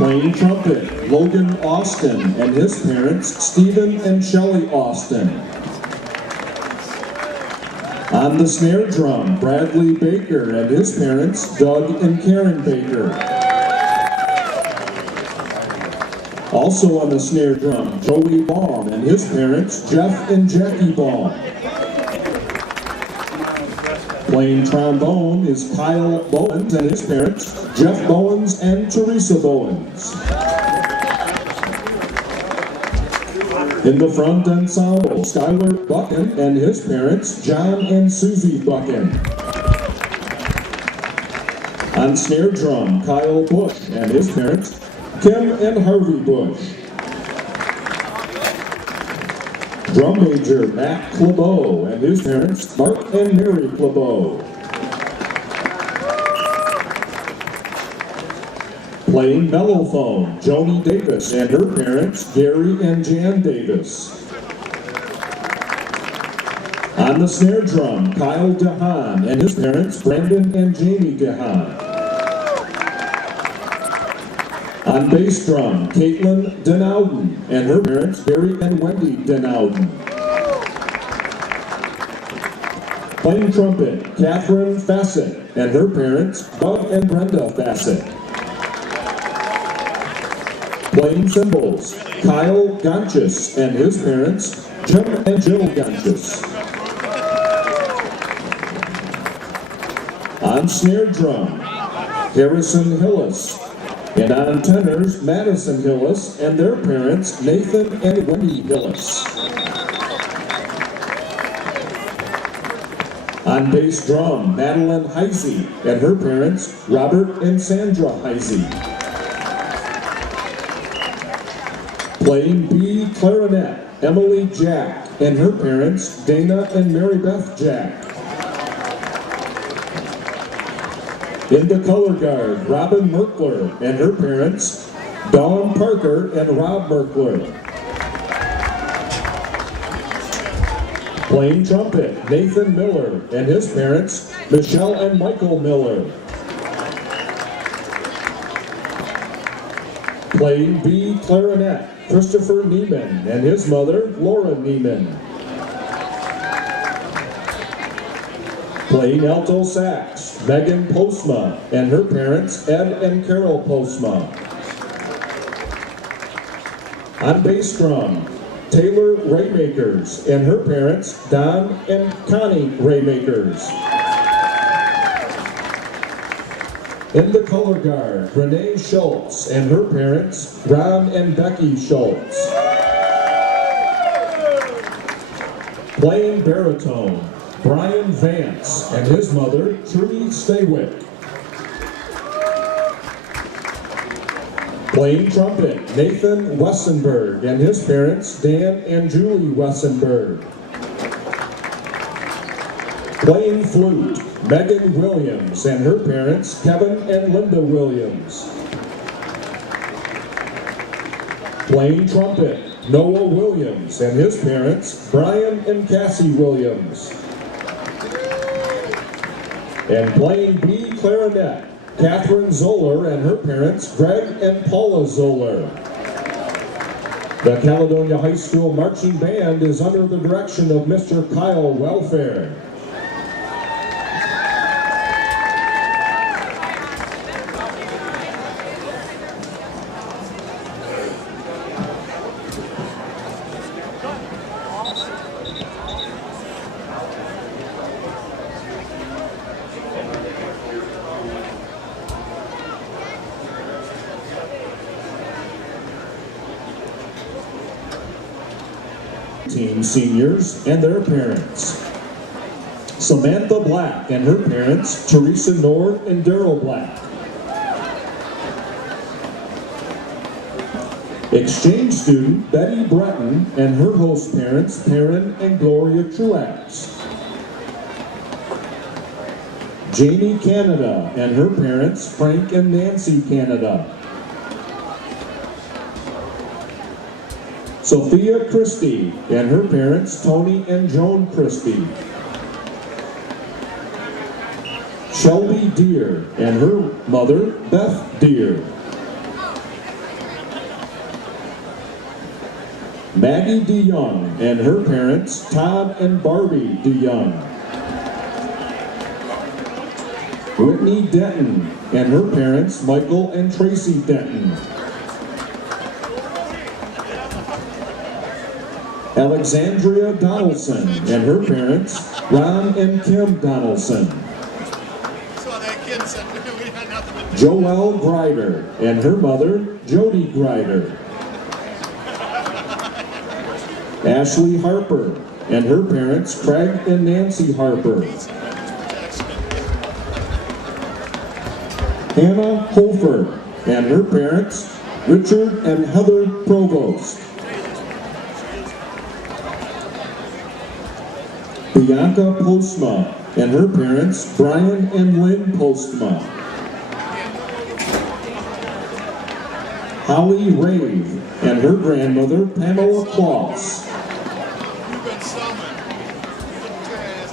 Playing trumpet, Logan Austin and his parents, Stephen and Shelley Austin. On the snare drum, Bradley Baker and his parents, Doug and Karen Baker. Also on the snare drum, Joey Baum and his parents, Jeff and Jackie Baum. Playing trombone is Kyle Bowens and his parents, Jeff Bowens and Teresa Bowens. In the front ensemble, Skylar Buchan and his parents, John and Susie Buchan. On snare drum, Kyle Bush and his parents, Kim and Harvey Bush. Drum major, Matt Clabeau and his parents, Mark and Mary Clabeau. Playing mellophone, Joni Davis and her parents, Gary and Jan Davis. On the snare drum, Kyle DeHaan and his parents, Brandon and Jamie DeHaan. On bass drum, Caitlin Denowden and her parents, Barry and Wendy Denowden. Playing trumpet, Catherine Fassett and her parents, Doug and Brenda Fassett. Playing cymbals, Kyle Gonchis and his parents, Jim and Jill Gonchis. On snare drum, Harrison Hillis. And on tenors, Madison Hillis and their parents, Nathan and Wendy Hillis. On bass drum, Madeline Heisey and her parents, Robert and Sandra Heisey. Playing B clarinet, Emily Jack and her parents, Dana and Mary Beth Jack. In the color guard, Robin Merkler and her parents, Dawn Parker and Rob Merkler. Playing trumpet, Nathan Miller and his parents, Michelle and Michael Miller. Playing B clarinet, Christopher Neiman and his mother, Laura Neiman. Playing alto sax, Megan Postma and her parents, Ed and Carol Postma. On bass drum, Taylor Raymakers and her parents, Don and Connie Raymakers. In the color guard, Renee Schultz and her parents, Ron and Becky Schultz. Playing baritone, Brian Vance and his mother, Trudy Staywick. Playing trumpet, Nathan Wessenberg and his parents, Dan and Julie Wessenberg. Playing flute, Megan Williams and her parents, Kevin and Linda Williams. Playing trumpet, Noah Williams and his parents, Brian and Cassie Williams. And playing B clarinet, Catherine Zoller and her parents, Greg and Paula Zoller. The Caledonia High School Marching Band is under the direction of Mr. Kyle Welfare. Teen seniors and their parents. Samantha Black and her parents, Teresa Nord and Daryl Black. Exchange student Betty Breton and her host parents, Perrin and Gloria Truax. Jamie Canada and her parents, Frank and Nancy Canada. Sophia Christie and her parents, Tony and Joan Christie. Shelby Deere and her mother, Beth Deere. Maggie DeYoung and her parents, Todd and Barbie DeYoung. Whitney Denton and her parents, Michael and Tracy Denton. Alexandria Donaldson and her parents, Ron and Kim Donaldson. Joelle Grider and her mother, Jody Grider. Ashley Harper and her parents, Craig and Nancy Harper. Hannah Hofer and her parents, Richard and Heather Provost. Bianca Postma and her parents, Brian and Lynn Postma. Holly Rave and her grandmother, Pamela Kloss.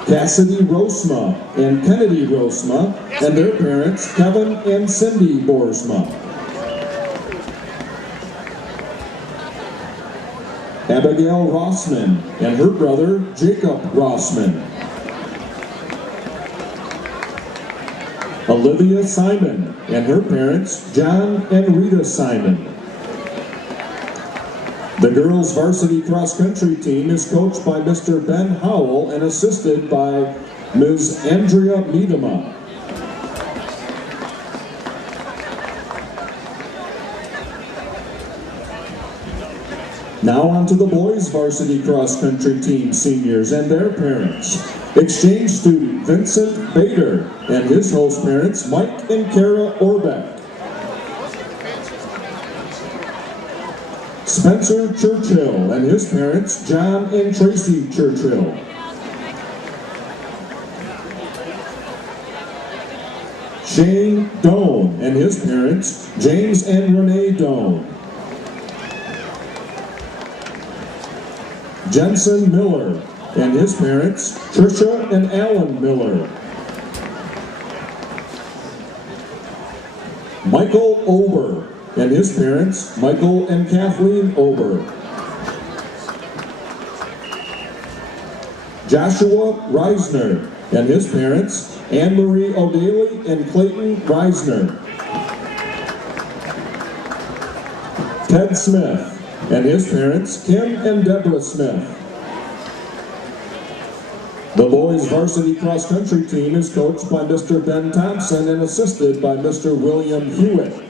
Cassidy Rosma and Kennedy Rosma and their parents, Kevin and Cindy Borsma. Abigail Rossman and her brother, Jacob Rossman. Olivia Simon and her parents, John and Rita Simon. The girls' varsity cross-country team is coached by Mr. Ben Howell and assisted by Ms. Andrea Miedema. Now on to the boys' varsity cross-country team seniors and their parents. Exchange student Vincent Bader and his host parents, Mike and Kara Orbeck. Spencer Churchill and his parents, John and Tracy Churchill. Shane Doan and his parents, James and Renee Doan. Jensen Miller and his parents, Tricia and Alan Miller. Michael Ober and his parents, Michael and Kathleen Ober. Joshua Reisner and his parents, Anne-Marie O'Daly and Clayton Reisner. Ted Smith and his parents, Kim and Deborah Smith. The boys' varsity cross-country team is coached by Mr. Ben Thompson and assisted by Mr. William Hewitt.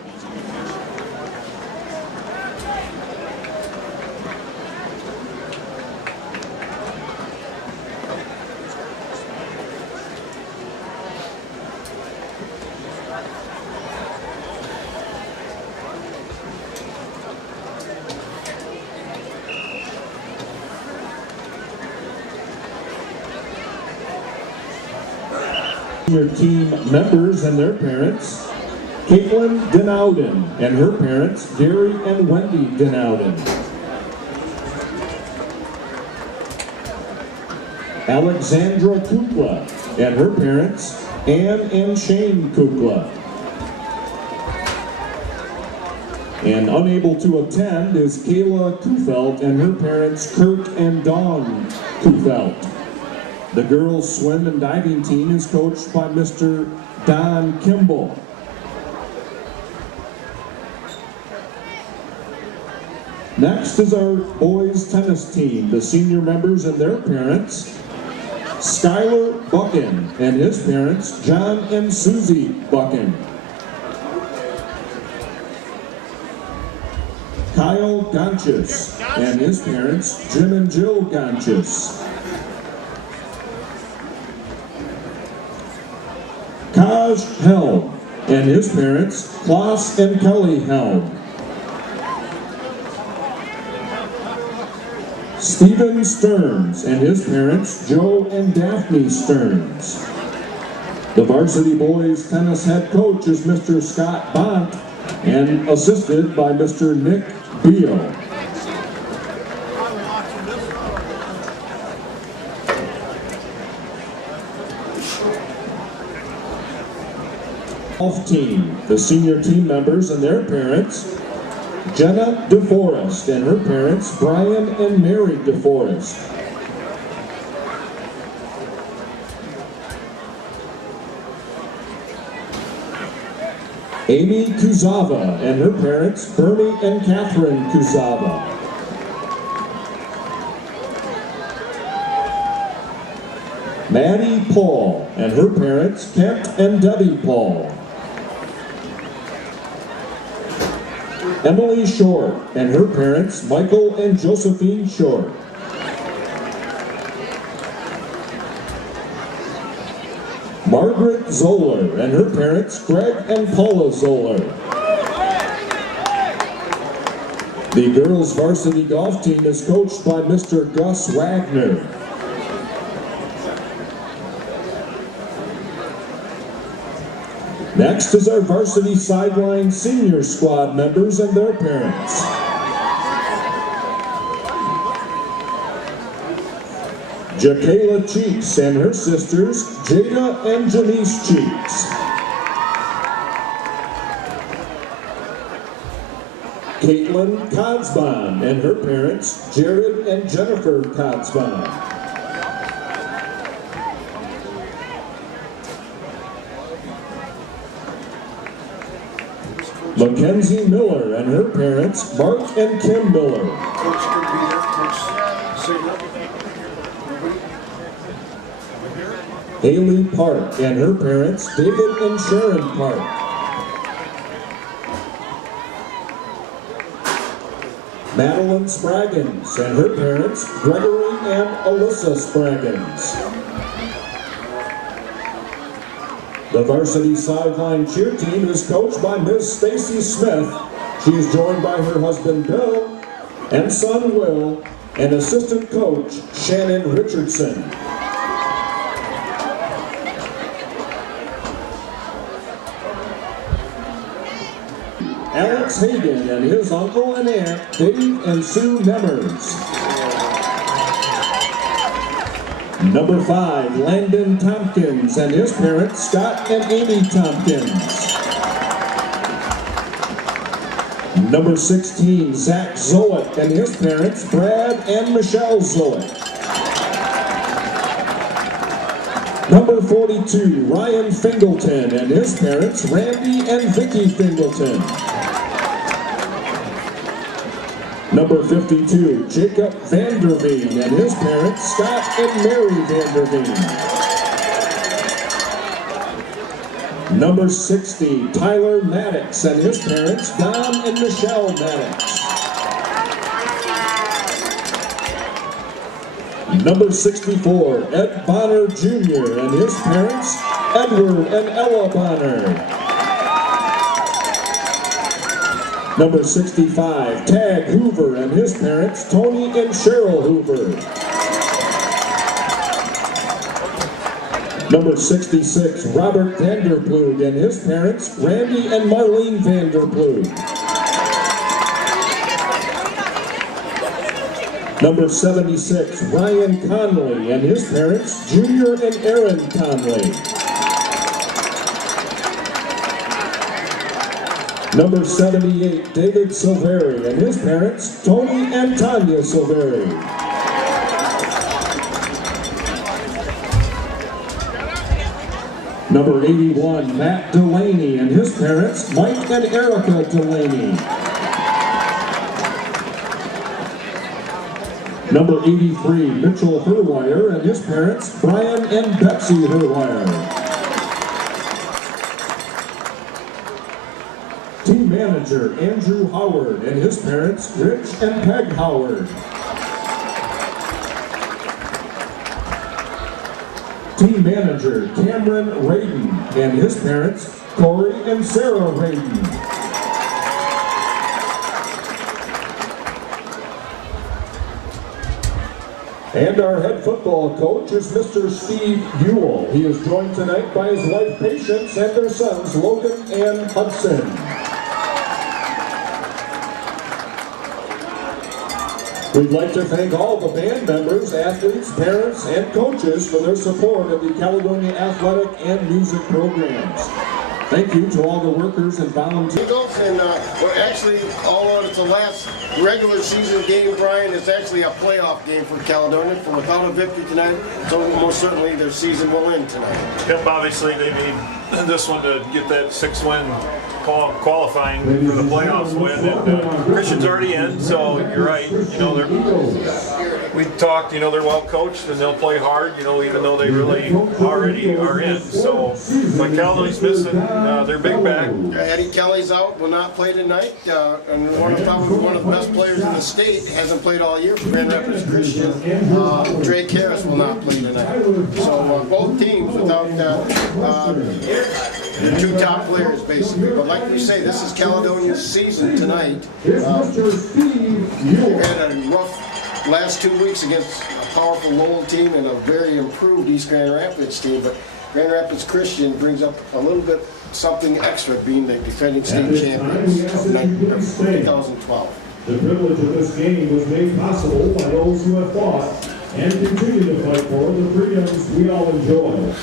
Senior team members and their parents, Caitlin Denowden and her parents, Gary and Wendy Denowden. Alexandra Kukla and her parents, Ann and Shane Kukla. And unable to attend is Kayla Kufelt and her parents, Kirk and Dawn Kufelt. The girls' swim and diving team is coached by Mr. Don Kimball. Next is our boys' tennis team, the senior members and their parents, Skylar Buchan and his parents, John and Susie Buchan. Kyle Gonchis and his parents, Jim and Jill Gonchis. Kaj Helm and his parents, Klaus and Kelly Helm. Stephen Stearns and his parents, Joe and Daphne Stearns. The varsity boys tennis head coach is Mr. Scott Bont and assisted by Mr. Nick Beal. Golf team, the senior team members and their parents, Jenna DeForest and her parents, Brian and Mary DeForest. Amy Kuzava and her parents, Bernie and Catherine Kuzava. Maddie Paul and her parents, Kent and Debbie Paul. Emily Short and her parents, Michael and Josephine Short. Margaret Zoller and her parents, Greg and Paula Zoller. The girls' varsity golf team is coached by Mr. Gus Wagner. Next is our varsity sideline senior squad members and their parents. Jakayla Cheeks and her sisters, Jada and Janice Cheeks. Caitlin Kodsbon and her parents, Jared and Jennifer Kodsbon. Mackenzie Miller and her parents, Mark and Kim Miller. Coach could be there. Coach Singer. Haley Park and her parents, David and Sharon Park. Madeline Spraggins and her parents, Gregory and Alyssa Spraggins. The varsity sideline cheer team is coached by Miss Stacy Smith. She is joined by her husband Bill and son Will and assistant coach Shannon Richardson. Alex Hagan and his uncle and aunt, Dave and Sue Nemmers. Number 5, Landon Tompkins and his parents, Scott and Amy Tompkins. Number 16, Zach Zoet and his parents, Brad and Michelle Zoet. Number 42, Ryan Fingleton and his parents, Randy and Vicky Fingleton. Number 52, Jacob Vanderveen and his parents, Scott and Mary Vanderveen. Number 60, Tyler Maddox and his parents, Don and Michelle Maddox. Number 64, Ed Bonner Jr. and his parents, Edward and Ella Bonner. Number 65, Tag Hoover and his parents, Tony and Cheryl Hoover. Number 66, Robert Vanderploeg and his parents, Randy and Marlene Vanderploeg. Number 76, Ryan Conley and his parents, Junior and Aaron Conley. Number 78, David Silveri and his parents, Tony and Tanya Silveri. Number 81, Matt Delaney and his parents, Mike and Erica Delaney. Number 83, Mitchell Herwire and his parents, Brian and Betsy Herwire. Team manager, Andrew Howard and his parents, Rich and Peg Howard. Team manager, Cameron Radin and his parents, Corey and Sarah Radin. And our head football coach is Mr. Steve Ewell. He is joined tonight by his wife Patience and their sons Logan and Hudson. We'd like to thank all the band members, athletes, parents, and coaches for their support of the Caledonia athletic and music programs. Thank you to all the workers and volunteers. Eagles, and we're actually, although it's the last regular season game, Brian, it's actually a playoff game for Caledonia. For without a victory tonight, so most certainly their season will end tonight. Yep, obviously they need this one to get that 6-win qualifying for the playoffs win, and Christian's already in, so you're right. You know, we talked. You know, they're well coached and they'll play hard. You know, even though they really already are in. So, but Caledonia's missing their big back. Eddie Kelly's out, will not play tonight, and probably one of the best players in the state hasn't played all year for Grand Rapids Christian. Drake Harris will not play tonight. So both teams without the two top players, basically. But like we say, this is Caledonia's season tonight. They've had a rough last 2 weeks against a powerful Lowell team and a very improved East Grand Rapids team. But Grand Rapids Christian brings up a little bit something extra, being the defending state champions of 2012. The privilege of this game was made possible by those who have fought and continue to fight for the freedoms we all enjoy.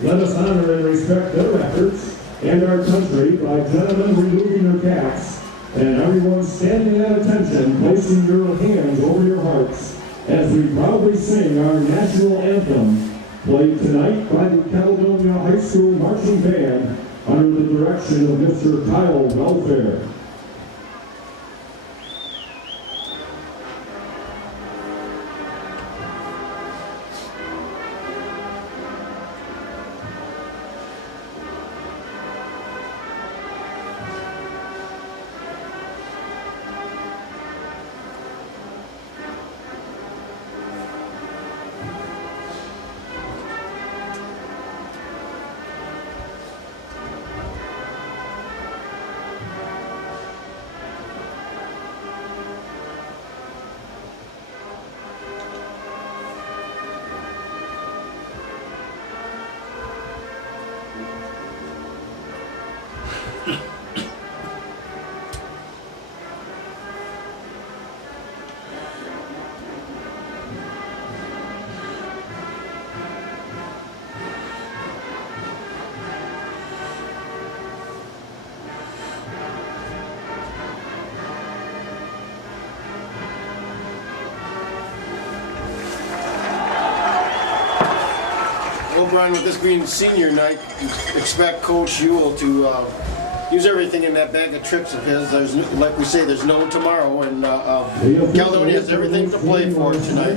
Let us honor and respect their efforts and our country by gentlemen removing their caps and everyone standing at attention, placing your hands over your hearts as we proudly sing our national anthem, played tonight by the Caledonia High School Marching Band under the direction of Mr. Kyle Welfare. Well, Brian, with this being senior night, expect Coach Ewell to use everything in that bag of tricks of his. There's, like we say, there's no tomorrow, and Caledonia has everything to play for tonight.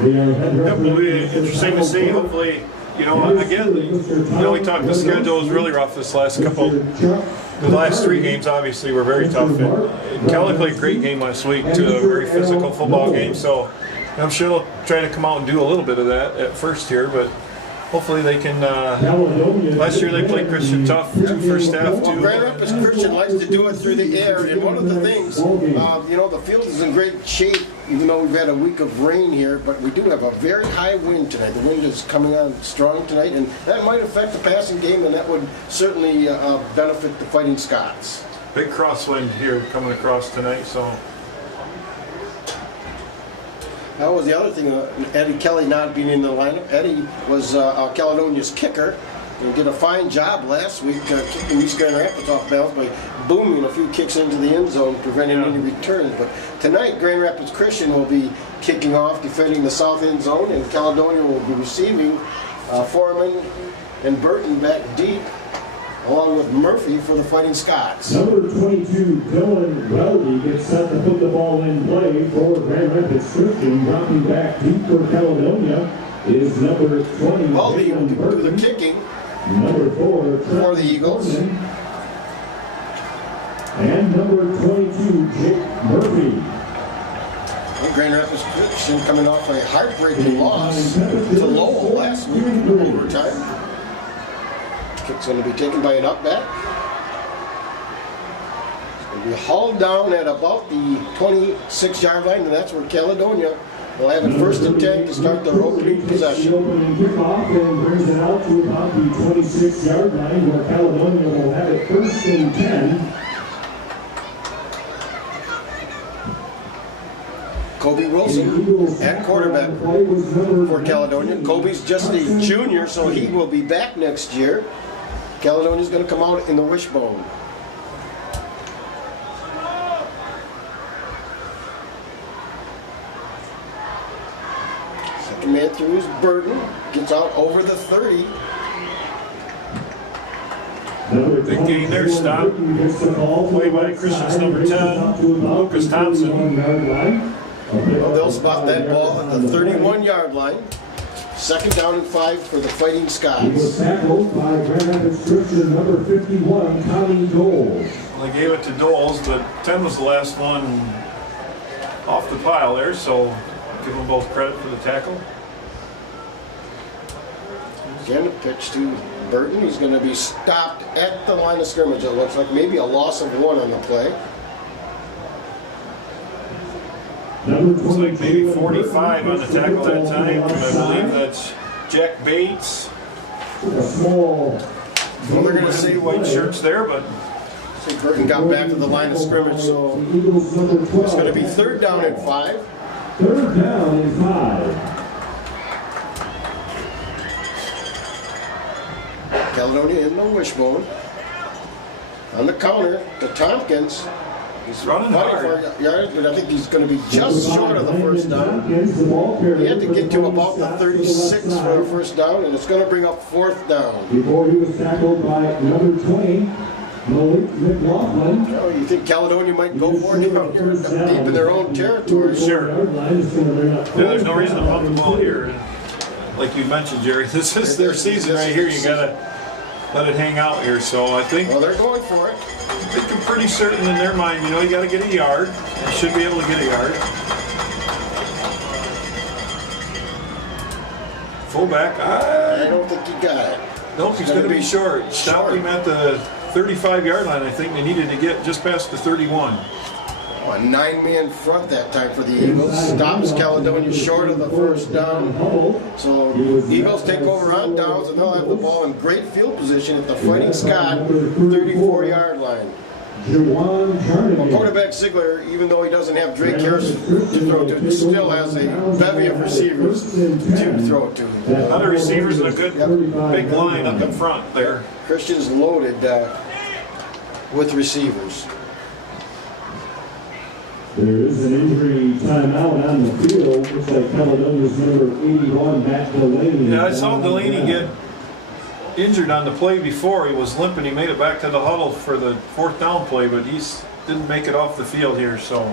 Yep, it'll be interesting to see. Hopefully, you know, again, you know, we talked. The schedule was really rough this last couple. The last 3 games, obviously, were very tough. And Kelly played a great game last week, to a very physical football game. So I'm sure they'll try to come out and do a little bit of that at first here, but hopefully they can. Last year they played Christian tough, 2 first half. Well, Grand Rapids Christian likes to do it through the air, and one of the things, you know, the field is in great shape, even though we've had a week of rain here, but we do have a very high wind tonight. The wind is coming on strong tonight, and that might affect the passing game, and that would certainly benefit the Fighting Scots. Big crosswind here coming across tonight, so. That was the other thing, Eddie Kelly not being in the lineup. Eddie was Caledonia's kicker. He did a fine job last week kicking East Grand Rapids off balance by booming a few kicks into the end zone, preventing any returns. But tonight, Grand Rapids Christian will be kicking off, defending the south end zone, and Caledonia will be receiving Foreman and Burton back deep, along with Murphy for the Fighting Scots. Number 22, Dylan Weldy, gets set to put the ball in play for Grand Rapids Christian. Dropping back deep for Caledonia is number 20, Weldy will do the kicking. Number 4, for the Eagles. And number 22, Jake Murphy. Well, Grand Rapids Christian coming off a heartbreaking loss to Lowell last week in overtime. Kick's going to be taken by an up back. It's going to be hauled down at about the 26-yard line, and that's where Caledonia will have it first and 10 to start their opening possession. The opening kickoff and brings it out to about the 26-yard line, where Caledonia will have it first and 10. Kobe Wilson at quarterback for Caledonia. Kobe's just a junior, so he will be back next year. Caledonia's going to come out in the wishbone. Second man through is Burton. Gets out over the 30. Big gain there, stop. Play by Christian's number 10, Lucas Thompson. Well, they'll spot that ball at the 31-yard line. Second down and 5 for the Fighting Scots. He was tackled by Grand Rapids Christian number 51, Connie Doles. Well, they gave it to Doles, but 10 was the last one off the pile there, so give them both credit for the tackle. Again, a pitch to Burton. He's going to be stopped at the line of scrimmage. It looks like maybe a loss of 1 on the play. Looks like maybe 45 on the tackle that time. I believe that's Jack Bates. Well, they're going to say White shirts there, but Burton got back to the line of scrimmage, so it's going to be 3rd down and 5. 3rd down and 5. Caledonia in the wishbone. On the counter to Tompkins. He's running hard. For yards, but I think he's going to be just short of the first down. He had to get to about the 36 for a first down, and it's going to bring up 4th down. Before he was tackled by number 20, Malik McLaughlin. Oh, you think Caledonia might go for it down here, deep in their own territory? Sure. Yeah, there's no reason to pump the ball here. Like you mentioned, Jerry, this is their season right here. You gotta let it hang out here. So I think, well, they're going for it. I think they're pretty certain in their mind. You know, you got to get a yard. You should be able to get a yard. Fullback. I don't think he got it. Nope, he's going to be short. Stopped him at the 35-yard line. I think they needed to get just past the 31. A 9-man front that time for the Eagles. Stops Caledonia short of the first down. So Eagles take over on downs, and they'll have the ball in great field position at the Fighting Scott 34-yard line. Well, quarterback Ziegler, even though he doesn't have Drake Harrison to throw to, still has a bevy of receivers to throw to. Other receivers and a good big line up in front there. Christian's loaded with receivers. There is an injury timeout on the field. Looks like Caledonia's number 81, Matt Delaney. Yeah, I saw Delaney get injured on the play before. He was limping. He made it back to the huddle for the 4th down play, but he didn't make it off the field here. So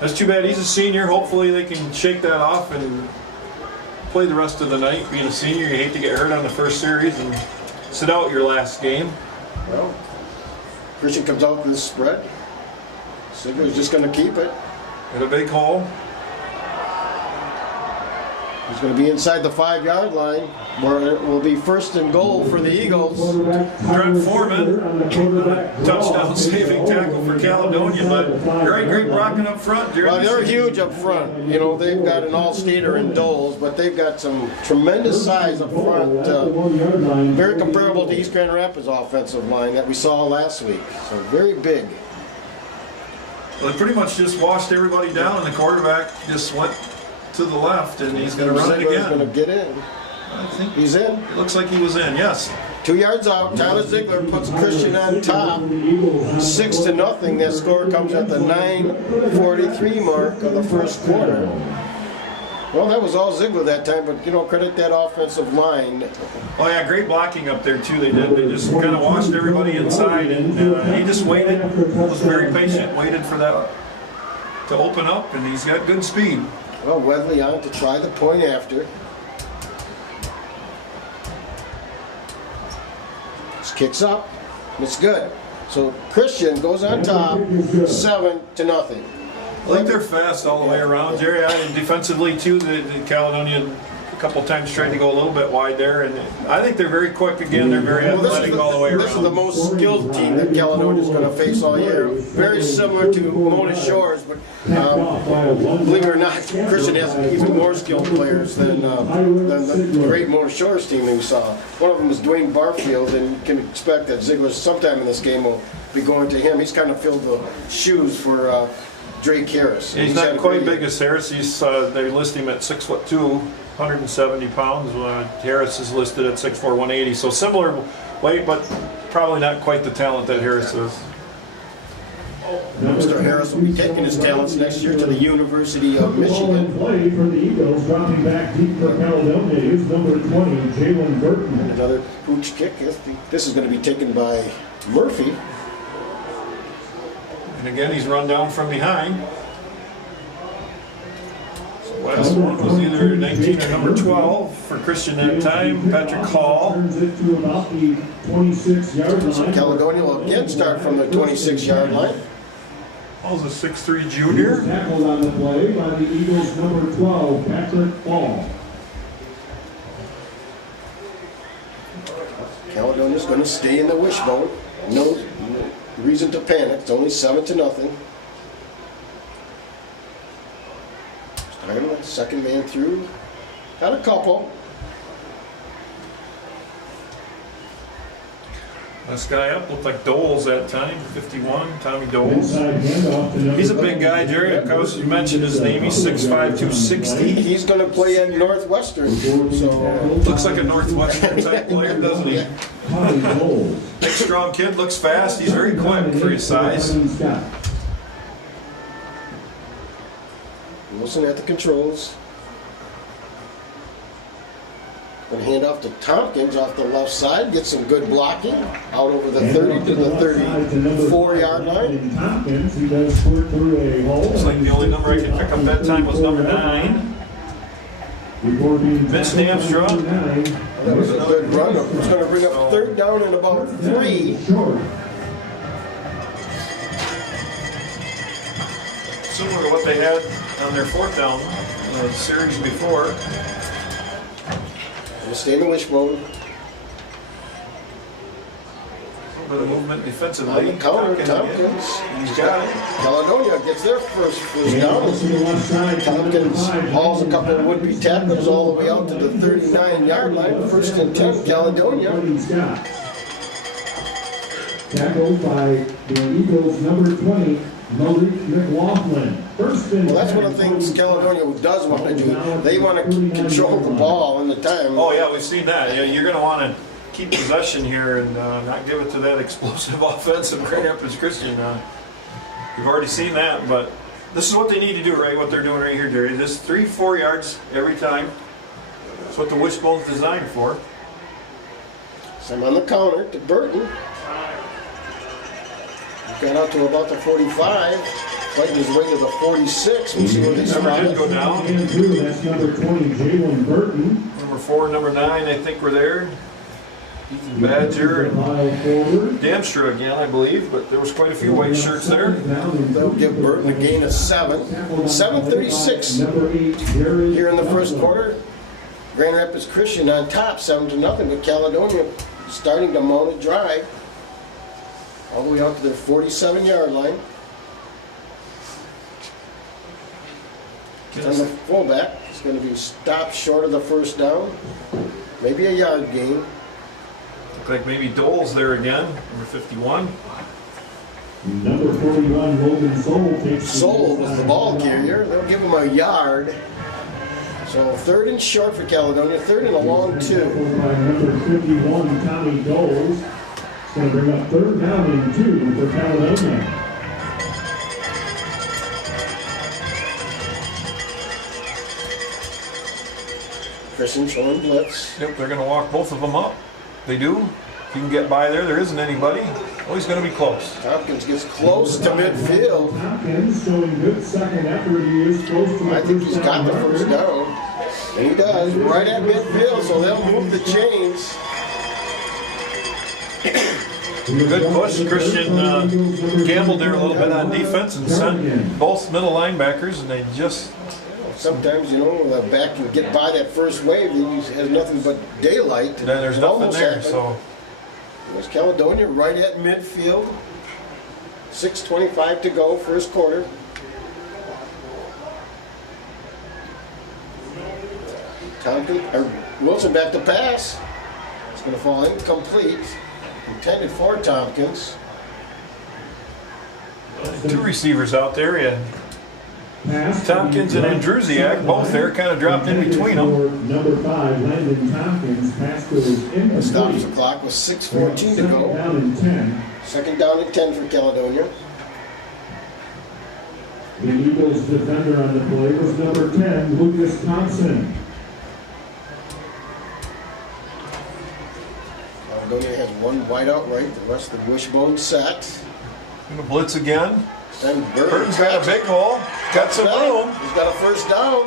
that's too bad. He's a senior. Hopefully they can shake that off and play the rest of the night. Being a senior, you hate to get hurt on the first series and sit out your last game. Well, Christian comes out with this spread. Ziegler's just going to keep it. Got a big hole. He's going to be inside the 5-yard line, where it will be 1st and goal for the Eagles. Brent Foreman, touchdown saving tackle for Caledonia, but great rocking up front. Well, they're huge up front. You know, they've got an all-stater in Doles, but they've got some tremendous size up front. Very comparable to East Grand Rapids' offensive line that we saw last week. So very big. Well, they pretty much just washed everybody down, and the quarterback just went to the left, and he's going to run it again. He's going to get in. I think he's in. It looks like he was in, yes. 2 yards out, Tyler Ziegler puts Christian on top. 6-0. That score comes at the 9:43 mark of the first quarter. Well, that was all Ziegler that time, but, you know, credit that offensive line. Oh, yeah, great blocking up there, too. They did. They just kind of washed everybody inside, and he just waited, was very patient, waited for that to open up, and he's got good speed. Well, Weatherly on to try the point after. This kicks up. It's good. So Christian goes on top, 7-0. I think they're fast all the way around, Jerry. And defensively, too, the Caledonia a couple times tried to go a little bit wide there. And I think they're very quick again. They're very athletic all the way around. This is the most skilled team that Caledonia is going to face all year. Very similar to Mona Shores, but believe it or not, Christian has even more skilled players than the great Mona Shores team that we saw. One of them is Dwayne Barfield, and you can expect that Ziegler sometime in this game will be going to him. He's kind of filled the shoes for Drake Harris. He's not quite big as Harris. They list him at 6'2", 170 pounds. Harris is listed at 6'4", 180. So similar weight, but probably not quite the talent that Harris is. Mr. Harris will be taking his talents next year to the University of Michigan. Play for the Eagles, dropping back deep for Caledonia is number 20, Jalen Burton. Another pooch kick. This is going to be taken by Murphy. And again, he's run down from behind. So last one was either 19 or number 12 for Christian that time, Patrick Hall. Turns it to about the 26-yard line. So Caledonia will again start from the 26-yard line. Hall's a 6'3" junior. Tackled on the play by the Eagles' number 12, Patrick Hall. Caledonia's going to stay in the wishbone. No reason to panic. It's only 7-0. Starting the second man through. Got a couple. This guy up looked like Doles that time, 51, Tommy Doles. Inside handoff to number He's a big guy, Jerry. Of course, you mentioned his name. He's 6'5", 260. He's going to play at Northwestern. So Looks like a Northwestern type player, doesn't he? Big, strong kid, looks fast. He's very quick for his size. Wilson at the controls. Going to hand off to Tompkins off the left side. Get some good blocking. Out over the 30 to the 34-yard line. Tompkins, he does squirt through a hole. Looks like the only number I could pick up that time was number 9. Vince Namstra. That was a good run. It's going to bring up third down and about 3. Similar to what they had on their fourth down series before. We'll stay in the wishbone. A little bit of movement defensively. On the counter, Tompkins. He's got it. Caledonia gets their first down. Tompkins hauls a couple of would-be tackles all the way out to the 39-yard line. First and 10, Caledonia. Tackled by the Eagles' number 20, Malik McLaughlin. First and Well, that's one of the things Caledonia does want to do. They want to control the ball and the time. Oh yeah, we've seen that. You're going to want to keep possession here and not give it to that explosive offense of Grand Rapids Christian. You've already seen that, but this is what they need to do, right? What they're doing right here, Jerry. Just 3-4 yards every time. That's what the wishbone's designed for. Some on the counter to Burton. Got out to about the 45. Fighting his way to the 46. We'll see where they Number start. did go down. That's number 20, Jalen Burton. Number 4 and number 9, I think, were there. Ethan Badger and Damstra again, I believe, but there was quite a few white shirts there. They'll give Burton a gain of 7. 7:36 here in the first quarter. Grand Rapids Christian on top, 7-0, but Caledonia starting to mount a drive all the way out to their 47-yard line. On the fullback, it's going to be stopped short of the first down. Maybe a yard gain. Look like maybe Dole's there again, number 51. Number 41, Logan Soul takes Soul was the ball carrier. They'll give him a yard. So third and short for Caledonia, third and a long 2. By number 51, Tommy Doles. It's going to bring up third down and 2 for Caledonia. Christian showing blitz. Yep, they're going to walk both of them up. They do. If you can get by there isn't anybody. Oh, he's going to be close. Tompkins gets close to midfield. Tompkins showing good second effort. He is close to the I think he's first got the down first marker. down. And he does, right at midfield, so they'll move the chains. Good push. Christian gambled there a little bit on defense and sent both middle linebackers, and they just... Sometimes, you know, the back can get by that first wave, then he has nothing but daylight. Then there's It nothing almost there, happened. so... There's Caledonia right at midfield. 6:25 to go, first quarter. Wilson back to pass. It's going to fall incomplete. Intended for Tompkins. Two receivers out there, yeah. Pass. Tompkins and Andrusiak, both there, kind of dropped in between them. Number 5, Landon Tompkins, pass goes incomplete. Stops the clock with 6:14 to go. Down and 10. Second down and 10 for Caledonia. The Eagles defender on the play was number 10, Lucas Thompson. Caledonia has one wideout right, the rest of the wishbone set. Gonna blitz again. And Burton's got a big hole. Got some room. He's got a first down.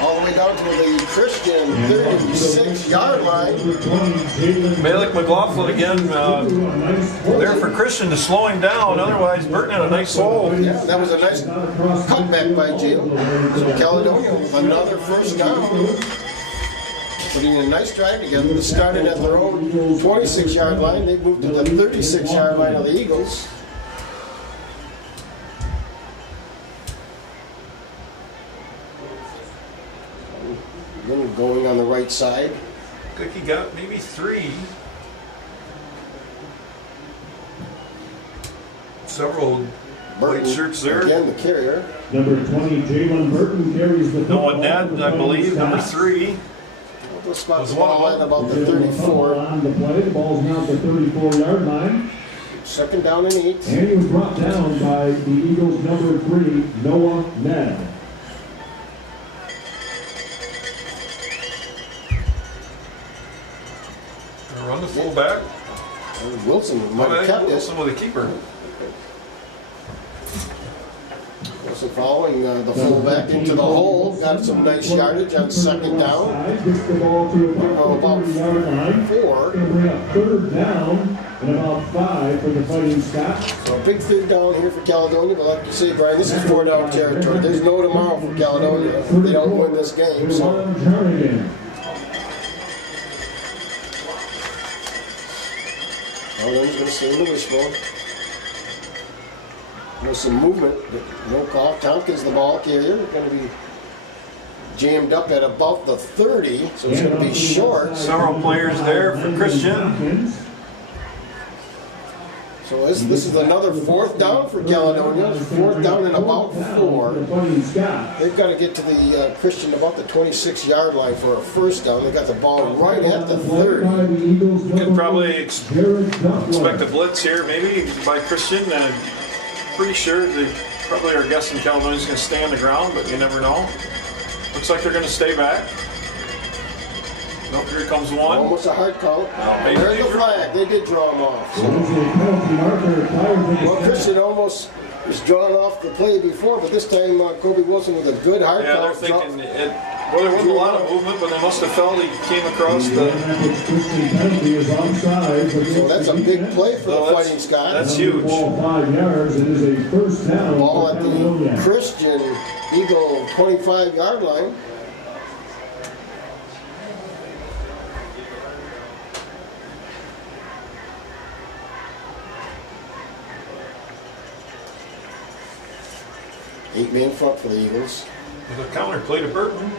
All the way down to the Christian 36-yard line. Malik McLaughlin again there for Christian to slow him down. Otherwise, Burton had a nice hole. Yeah, that was a nice cutback by Jalen. So Caledonia with another first down. Putting a nice drive together. They started at their own 26-yard line. They moved to the 36-yard line of the Eagles. Then going on the right side. I think he got maybe 3. Several white shirts there. Again, the carrier. Number 20, Jalen Burton carries the football. Noah Ned, I believe, number 3. Those spots line about the 34. On the play, the ball's now at the 34-yard line. Second down and 8. And he was brought down by the Eagles' number 3, Noah Ned. Run the fullback. Wilson might have kept this. Wilson with a keeper. Wilson following the fullback into the hole. Got some nice yardage on second down. Gets the ball to About 4. Third down and about 5 for the Fighting Scots. So a big third down here for Caledonia. But like you say, Brian, this is 4-down territory. There's no tomorrow for Caledonia if they don't win this game. So Caledonia's going to stay in the wishbone. There's some movement, but no call. Tompkins, the ball carrier, going to be jammed up at about the 30, so it's going to be short. Several players there for Christian. So this is another 4th down for Caledonia. 4th down and about 4. They've got to get to the Christian about the 26-yard line for a first down. They got the ball right at the 30. You can probably expect a blitz here, maybe by Christian. Pretty sure they probably are guessing Caledonia's going to stay on the ground, but you never know. Looks like they're going to stay back. Nope, here comes one. Almost a hard count. There's the flag. They did draw him off. So. Well, Christian almost was drawn off the play before, but this time Kobe Wilson with a good hard count. Yeah, they're thinking well, there wasn't a lot of movement, but they must have felt he came across the. So that's a big play for the Fighting Scots. That's huge. Ball 5 yards. It is a first down. Ball at the Christian Eagle 25-yard line. Eight-man front for the Eagles. With a counter play to Burton.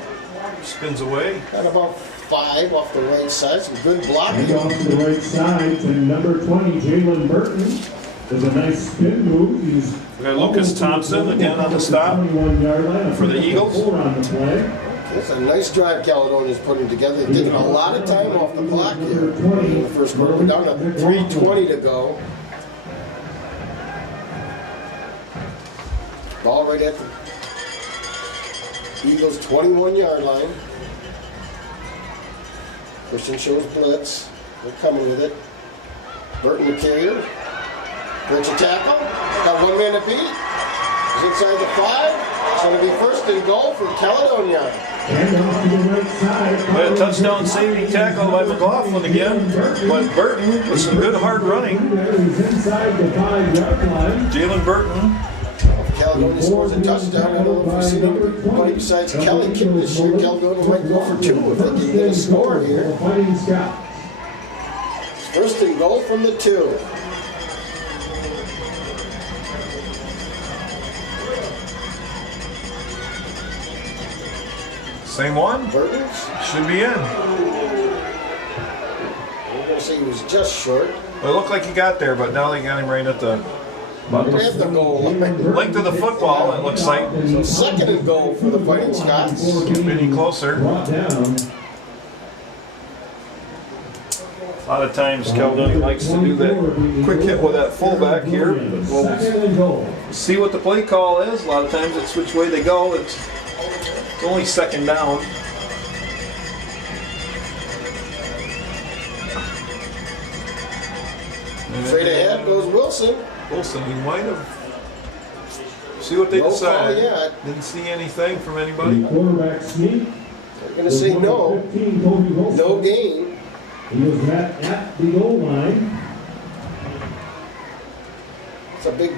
Spins away. Got about 5 off the right side. Some good blocking. And off to the right side to number 20, Jalen Burton. There's a nice spin move. He's We got Lucas Thompson again on the stop for the Eagles. It's a nice drive Caledonia's putting together. They've taken a lot of time off the clock here in the first quarter. We're down to 3:20 to go. Ball right at the Eagles' 21-yard line. Christian shows blitz. They're coming with it. Burton the carrier. Breaks a tackle. Got 1 man to beat. He's inside the 5. It's going to be first and goal for Caledonia. A touchdown saving tackle by McLaughlin again. But Burton with some good hard running. Jalen Burton. Caledonia scores a touchdown. I don't know if we've seen anybody besides Kelly kick this year. Caledonia might go for 2 if they can get a score here. First and goal from the 2. Same one. Burgers? Should be in. We're going to say he was just short. Well, it looked like he got there, but now they got him right at the About They have the goal line. length of the football, it looks like. So second and goal for the Fighting Scots. Getting closer. Brought down. A lot of times Caledonia likes to do that quick hit with that fullback here. We'll Second and goal. see what the play call is. A lot of times it's which way they go. It's only second down. Straight ahead goes Wilson. Wilson, he might have. See what they No decide. call yet. Didn't see anything from The anybody. quarterback sneak. They're going to say no. 15, Toby Wilson. No gain. He was met at the goal line. It's a big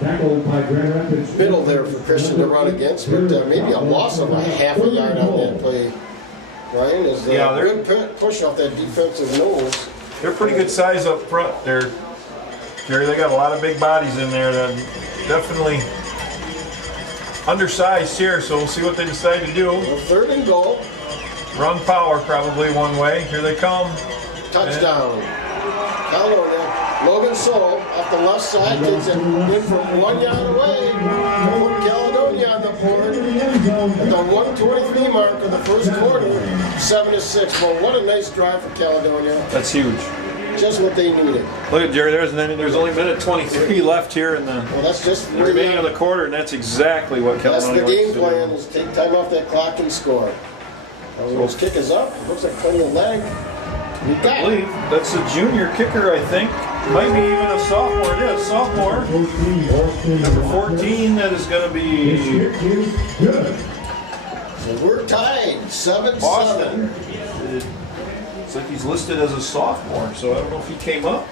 Tackled by Grand Rapids. middle there for Christian to run against, but maybe a loss of a half a yard on that play. Ryan is Yeah, a they're- good push off that defensive nose. They're pretty good size up front. They're Jerry. They got a lot of big bodies in there. That definitely undersized here. So we'll see what they decide to do. Well, third and goal. Run power probably one way. Here they come. Touchdown. Caledonia. Logan Soul off the left side takes it in from 1 yard away. To put Caledonia on the board at the 1:23 mark of the first quarter. 7-6. Well, what a nice drive for Caledonia. That's huge. Just what they needed. Look at Jerry. There's only minute 23 left here in the Well, that's just remaining of the quarter, and that's exactly what that's Caledonia the wants game to plan do. is take time off that clock and score. His kick is up. Looks like plenty of leg. You I got it. believe that's a junior kicker. I think might be even a sophomore. It is sophomore. Number 14. That is going to be Good. So we're tied. 7-7. Boston. It's like he's listed as a sophomore, so I don't know if he came up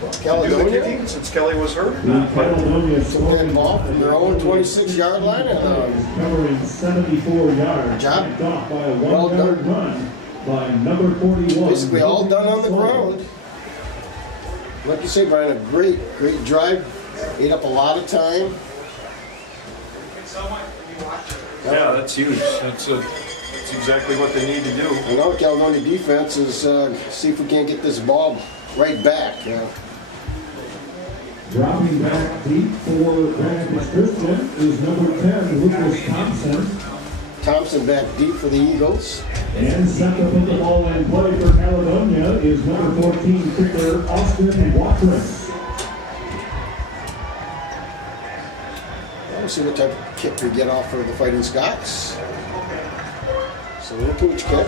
to do the Caledonia. kicking since Kelly was hurt. The Caledonia That scoring ball from their own 26-yard line. And, covering 74 yards. Job. Picked off by a Well one-yard run by number 41. basically all done on the ground. Like you say, Brian, a great drive. Ate up a lot of time. Yeah, that's huge. That's exactly what they need to do. And now Caledonia defense is see if we can't get this ball right back. Dropping back deep for Grand Rapids Christian is number 10, Lucas Thompson. Thompson back deep for the Eagles. And set to put the ball in play for Caledonia is number 14, kicker Austin Watrous. We'll see what type of kick we get off for the Fighting Scots. So a little pooch kick.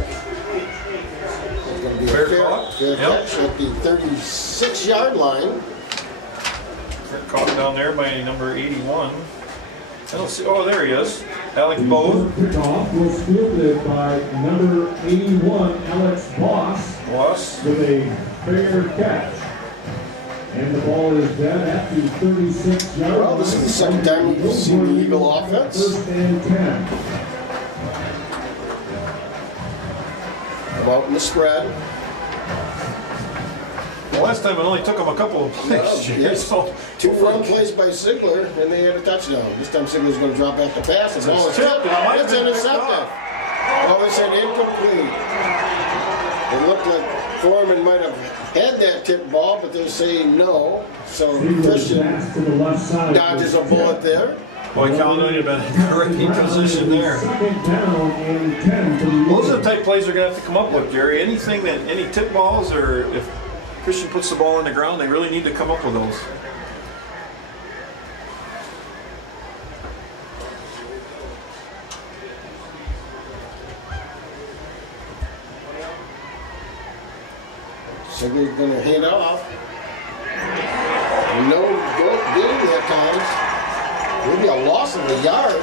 It's going to be Fair a fair caught. Yep. catch at the 36-yard line. Caught down there by number 81. I don't see. Oh, there he is. Alec Bode. Kickoff was fielded by number 81, Alex Boss. with a fair catch. And the ball is dead at the 36-yard line. Well, this is the second time we've seen the Eagle offense. First and 10. Come out in the spread. The last time it only took him a couple of plays. Yes. So, 2 run plays by Ziegler, and they had a touchdown. This time Ziegler's going to drop back to pass. The ball is tipped. It's intercepted. Well, they said incomplete. It looked like Foreman might have had that tip ball, but they're saying no. So Christian Pass to the left side. dodges a bullet there. boy, Caledonia been in a great position there. Second down and 10 for the Those are the type plays they're going to have to come up with, Jerry. Anything that, any tip balls, or if Christian puts the ball on the ground, they really need to come up with those. Ziegler's going to hand off. No gain that time. Maybe a loss of a yard.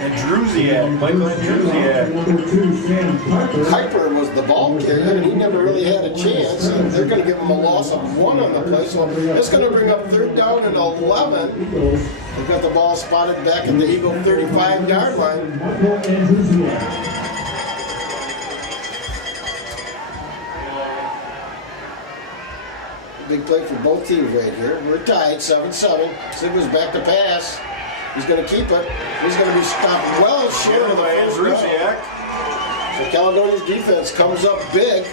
And Druziak, Michael Druziak. Number 2, Sam Piper. Piper was the ball carrier, and he never really had a chance. And they're going to give him a loss of 1 on the play. So it's going to bring up 3rd down and 11. They've got the ball spotted back at the Eagle 35-yard line. Michael and Druziak. Big play for both teams right here. We're tied, 7-7. Ziegler's back to pass. He's going to keep it. He's going to be stopped well short of the By first down. Druziak. So Caledonia's defense comes up big.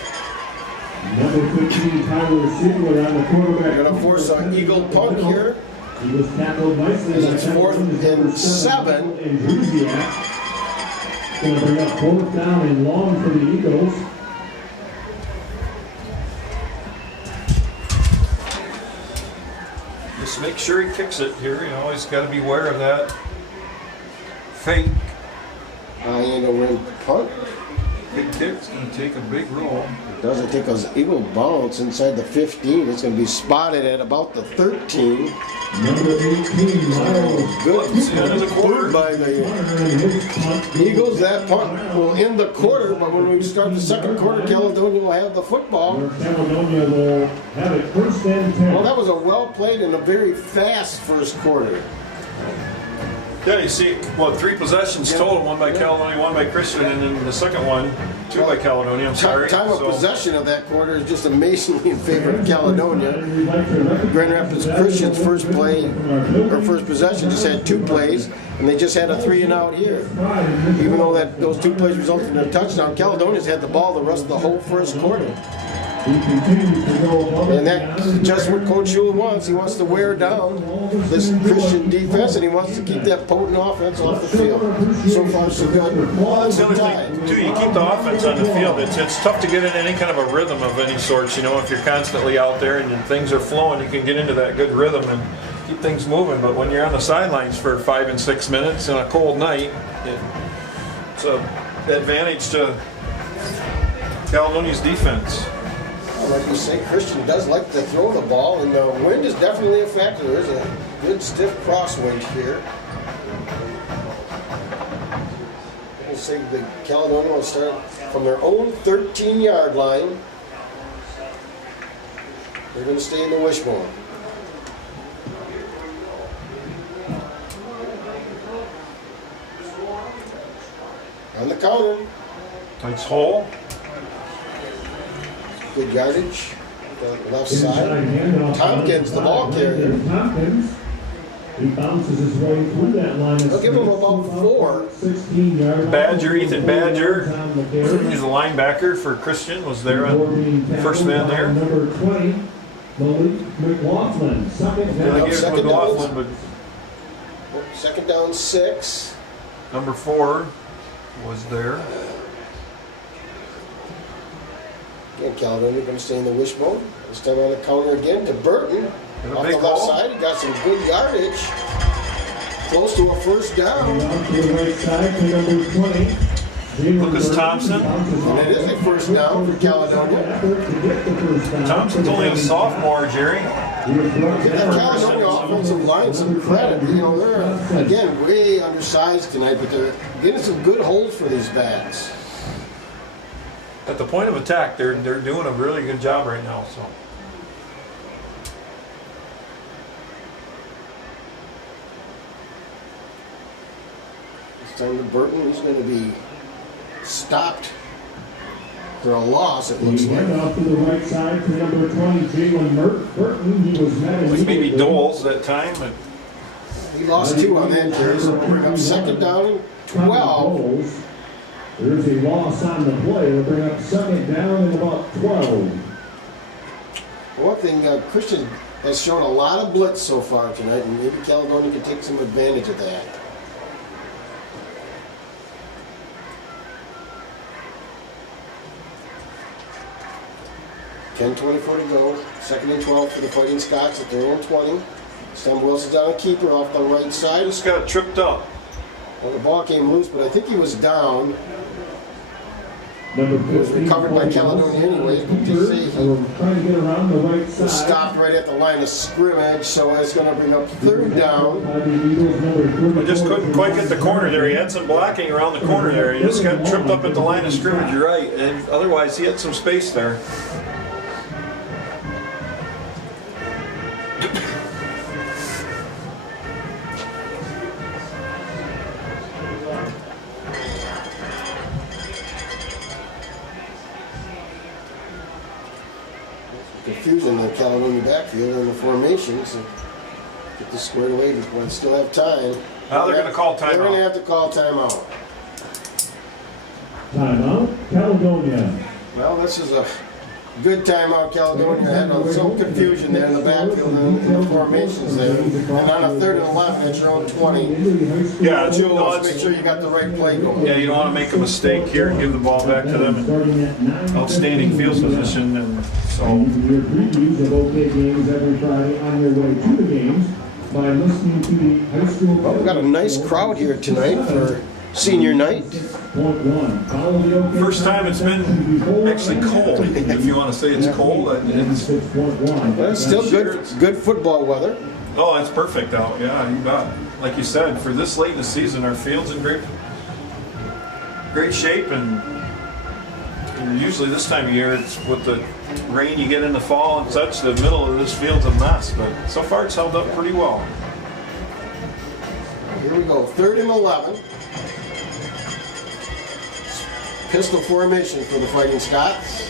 Number 15, Tyler Ziegler on the quarterback. They're going to force force an Eagle punt here. He was tackled nicely. It's 4th and 7. Going to bring up 4th down and long for the Eagles. Just make sure he kicks it here. You know, he's got to be aware of that fake. And a win punt. Big kick's going to take a big roll. It doesn't take us Eagle bounce inside the 15. It's going to be spotted at about the 13. Number 18, Miles. Good. It's the end of the quarter. By the Eagles, that punt will end the quarter, but when we start the second quarter, Caledonia will have the football. Caledonia will have it 1st and 10. Well, that was a well played and a very fast first quarter. Yeah, you see, what, 3 possessions total, 1 by Caledonia, 1 by Christian, and then the second one, 2 by Caledonia, I'm sorry. Time of possession of that quarter is just amazingly in favor of Caledonia. Grand Rapids Christian's first play, or first possession, just had 2 plays, and they just had a 3 and out here. Even though those 2 plays resulted in a touchdown, Caledonia's had the ball the rest of the whole first quarter. And that's just what Coach Shule wants. He wants to wear down this Christian defense, and he wants to keep that potent offense off the field. So far, so good. Well, that's the other thing, too. You keep the offense on the field. It's tough to get in any kind of a rhythm of any sort. You know, if you're constantly out there and things are flowing, you can get into that good rhythm and keep things moving. But when you're on the sidelines for 5 and 6 minutes on a cold night, it's an advantage to Caledonia's defense. Like you say, Christian does like to throw the ball, and the wind is definitely a factor. There's a good stiff crosswind here. We'll say the Caledonia will start from their own 13-yard line. They're going to stay in the wishbone. On the counter. Nice hole. Good yardage, the left side. Tompkins, the ball carrier. Tompkins, he bounces his way through that line. They'll give him about 4. 16-yard. Badger, Ethan Badger, he's a linebacker for Christian, was there on first man there. Number 20, Malik McLaughlin. Second down. McLaughlin, but Second down, 6. number 4 was there. Again, Caledonia going to stay in the wishbone. This time on the counter again to Burton. Off the left side, he got some good yardage. Close to a first down. To the right side to number 20. Lucas Thompson. And it is a first down for Caledonia. Thompson's only a sophomore, Jerry. Give that Caledonia offensive line some credit. You know, they're, again, way undersized tonight, but they're getting some good holds for these backs. At the point of attack, they're doing a really good job right now. So It's time to Burton. He's going to be stopped for a loss, it looks He like. went off to the right side to number 20, Jalen Burton. He was met like maybe immediately. Doles that time. But He lost 2 on that carry, so we'll bring up second down and 12. There's a loss on the play. We'll bring up second down and about 12. One thing, Christian has shown a lot of blitz so far tonight, and maybe Caledonia can take some advantage of that. $10:24 to go. Second and 12 for the Fighting Scots at their own 20. Sam Wilson's on a keeper off the right side. just got tripped up. Well, the ball came loose, but I think he was down. Number 15, It was recovered by Caledonia anyways, but they say he trying to get around the right side. was stopped right at the line of scrimmage, so it's going to bring up third down. I just couldn't quite get the corner there. He had some blocking around the corner there. He just got tripped up at the line of scrimmage. You're right, and otherwise he had some space there. Confusion in the Caledonia backfield and the formation, so get this squared away before they still have time. Now they're going to call They're going to timeout. have to call timeout. Timeout, Caledonia. Well, this is a Good timeout, Caledonia had some confusion there in the backfield and in the formations there. And on a 3rd and 11 at your own 20. Yeah, it's, Make sure you got the right play going. yeah, you don't want to make a mistake here and give the ball back to them in outstanding field position, and so. Your previews of OK games every Friday on your way to the games by listening to the high school. Well, we've got a nice crowd here tonight for senior night. First time it's been actually cold, if you want to say it's cold. It's still good football weather. Oh, it's perfect out. Yeah, you bet. Like you said, for this late in the season, our field's in great shape, and usually this time of year, it's with the rain you get in the fall and such, the middle of this field's a mess, but so far it's held up pretty well. Here we go, 3rd and 11. Pistol formation for the Fighting Scots.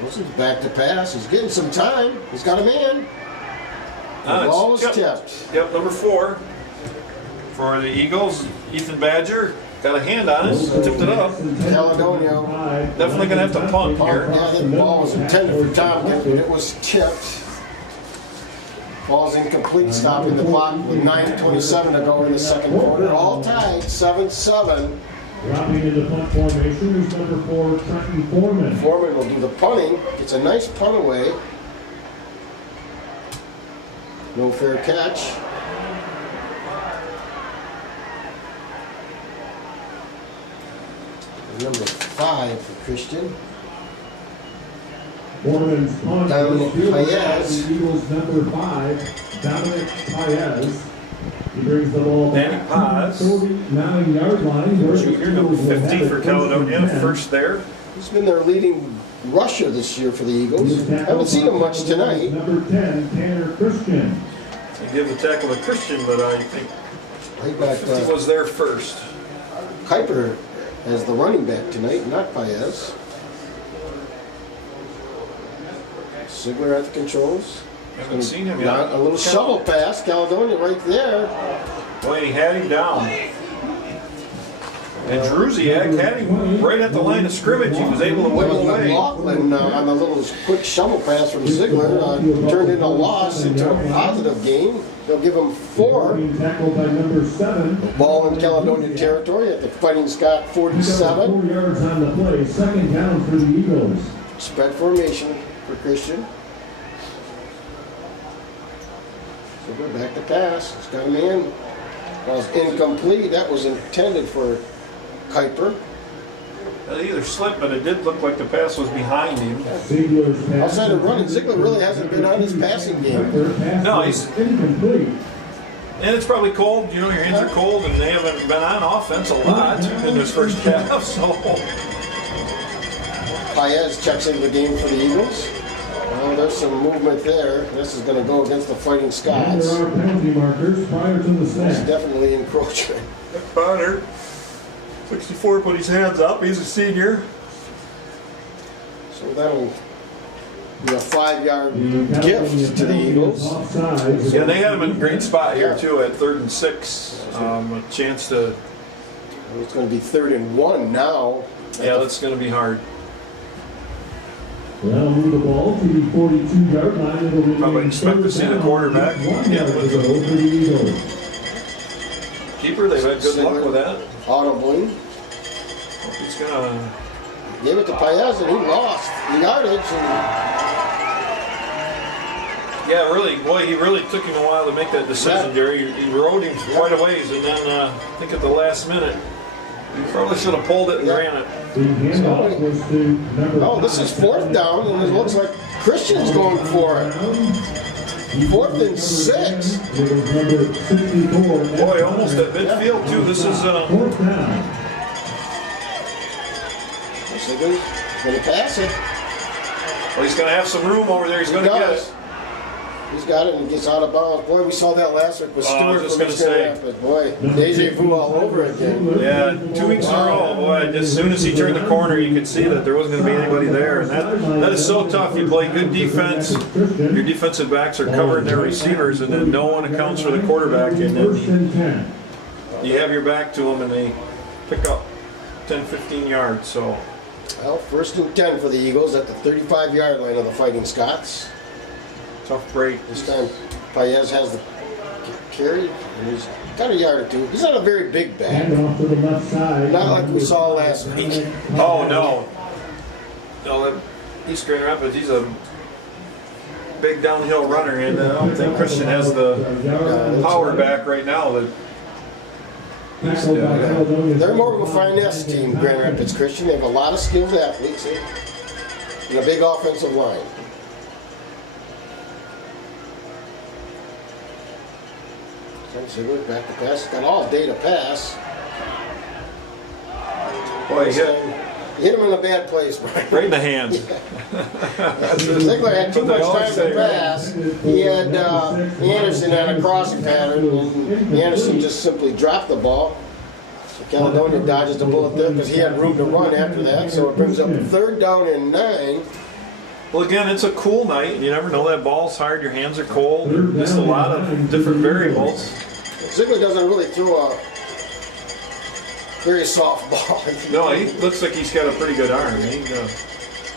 Wilson's back to pass. He's getting some time. He's got a man. The ball is tipped. Yep, number 4 for the Eagles. Ethan Badger got a hand on it, tipped it up. Caledonia. Definitely going to have to punt here. Yeah, the ball was intended for Tom, but it was tipped. Ball's incomplete, stopping the clock with 9:27 to go in the second quarter. All tied, 7-7. Dropping into punt formation is number 4, Trenton Foreman. Foreman will do the punting. It's a nice punt away. No fair catch. Number 5 for Christian. Foreman's punt. Dominic Paez. The Eagles number 5, Dominic Paez. He brings the ball Danny back to the 49-yard line. Junior, number 50 for Caledonia, first there. He's been their leading rusher this year for the Eagles. Haven't seen him much tonight. Number 10, Tanner Christian. They give the tackle to Christian, but I think Right back, 50 was there first. Kuiper as the running back tonight, not Paez. Ziegler at the controls. Haven't seen him yet. A little shovel pass, Caledonia right there. Boy, he had him down. And Druziak had him right at the line of scrimmage. He was able to wiggle away. McLaughlin on a little quick shovel pass from Ziegler turned into a loss into a positive game. They'll give him 4. Tackled by number 7. Ball in Caledonia territory at the Fighting Scot 47. 4 yards on the play. Second down for the Eagles. Spread formation for Christian. So we're back to pass. It's got a man. Ball's incomplete. That was intended for Kuiper. It either slipped, but it did look like the pass was behind him. Ziegler's pass. Outside of running, Ziegler really hasn't been on his passing game. No, he's incomplete. And it's probably cold. You know, your hands are cold, and they haven't been on offense a lot in this first half. So Paez checks into the game for the Eagles. Well, there's some movement there. This is going to go against the Fighting Scots. There are penalty markers prior to the It's snap. definitely encroaching. Bonner, 64, put his hands up. He's a senior. So that'll be a 5-yard gift to the Eagles. Yeah, they had him in a great spot here too at 3rd and 6. A chance to. It's going to be 3rd and 1 now. Yeah, that's going to be hard. They'll move the ball to the 42-yard line. It'll be Probably expect to see the quarterback. Yeah, with the Eagles. Keeper, they've had good luck with that. Audibly. He's gonna. Gave it to Paez and he lost the yardage. Yeah, really, boy, he really took him a while to make that decision, Jerry. He rode him quite a ways, and then I think at the last minute, he probably should have pulled it and ran it. The handoff was to number Oh, this is 4th down, and it looks like Christian's going for it. 4th and 6. Boy, almost at midfield too. This is. 4th down. Ziegler's going to pass it. Well, he's going to have some room over there. He's going to get it. He's got it and gets out of bounds. Boy, we saw that last week with Oh, I Stewart was from just gonna Eastern Rapids. Boy, deja vu all over again. Yeah, 2 weeks in a row. Boy, as soon as he turned the corner, you could see that there wasn't going to be anybody there. And that is so tough. You play good defense. Your defensive backs are covering their receivers, and then no one accounts for the quarterback. And then you have your back to them, and they pick up 10, 15 yards. So, Well, 1st and 10 for the Eagles at the 35-yard line of the Fighting Scots. tough break. This time, Paez has the carry, and he's got a yard or two. He's not a very big back. Hand off to the left side. Not like we saw last week. Oh no, no, that East Grand Rapids. He's a big downhill runner, and I don't think Christian has the power back right now. That They're more of a finesse team, Grand Rapids Christian. They have a lot of skilled athletes and a big offensive line. Ziegler back to pass. Got all day to pass. boy, he Hit him in a bad place, Brian. right in the hands. Ziegler had too much time to pass. He had Anderson on a crossing pattern, and Anderson just simply dropped the ball. So Caledonia dodges the bullet there because he had room to run after that. So it brings up 3rd down and 9. Well, again, it's a cool night. You never know, that ball's hard. Your hands are cold. Just a lot of different variables. Ziegler doesn't really throw a very soft ball. No, he looks like he's got a pretty good arm. He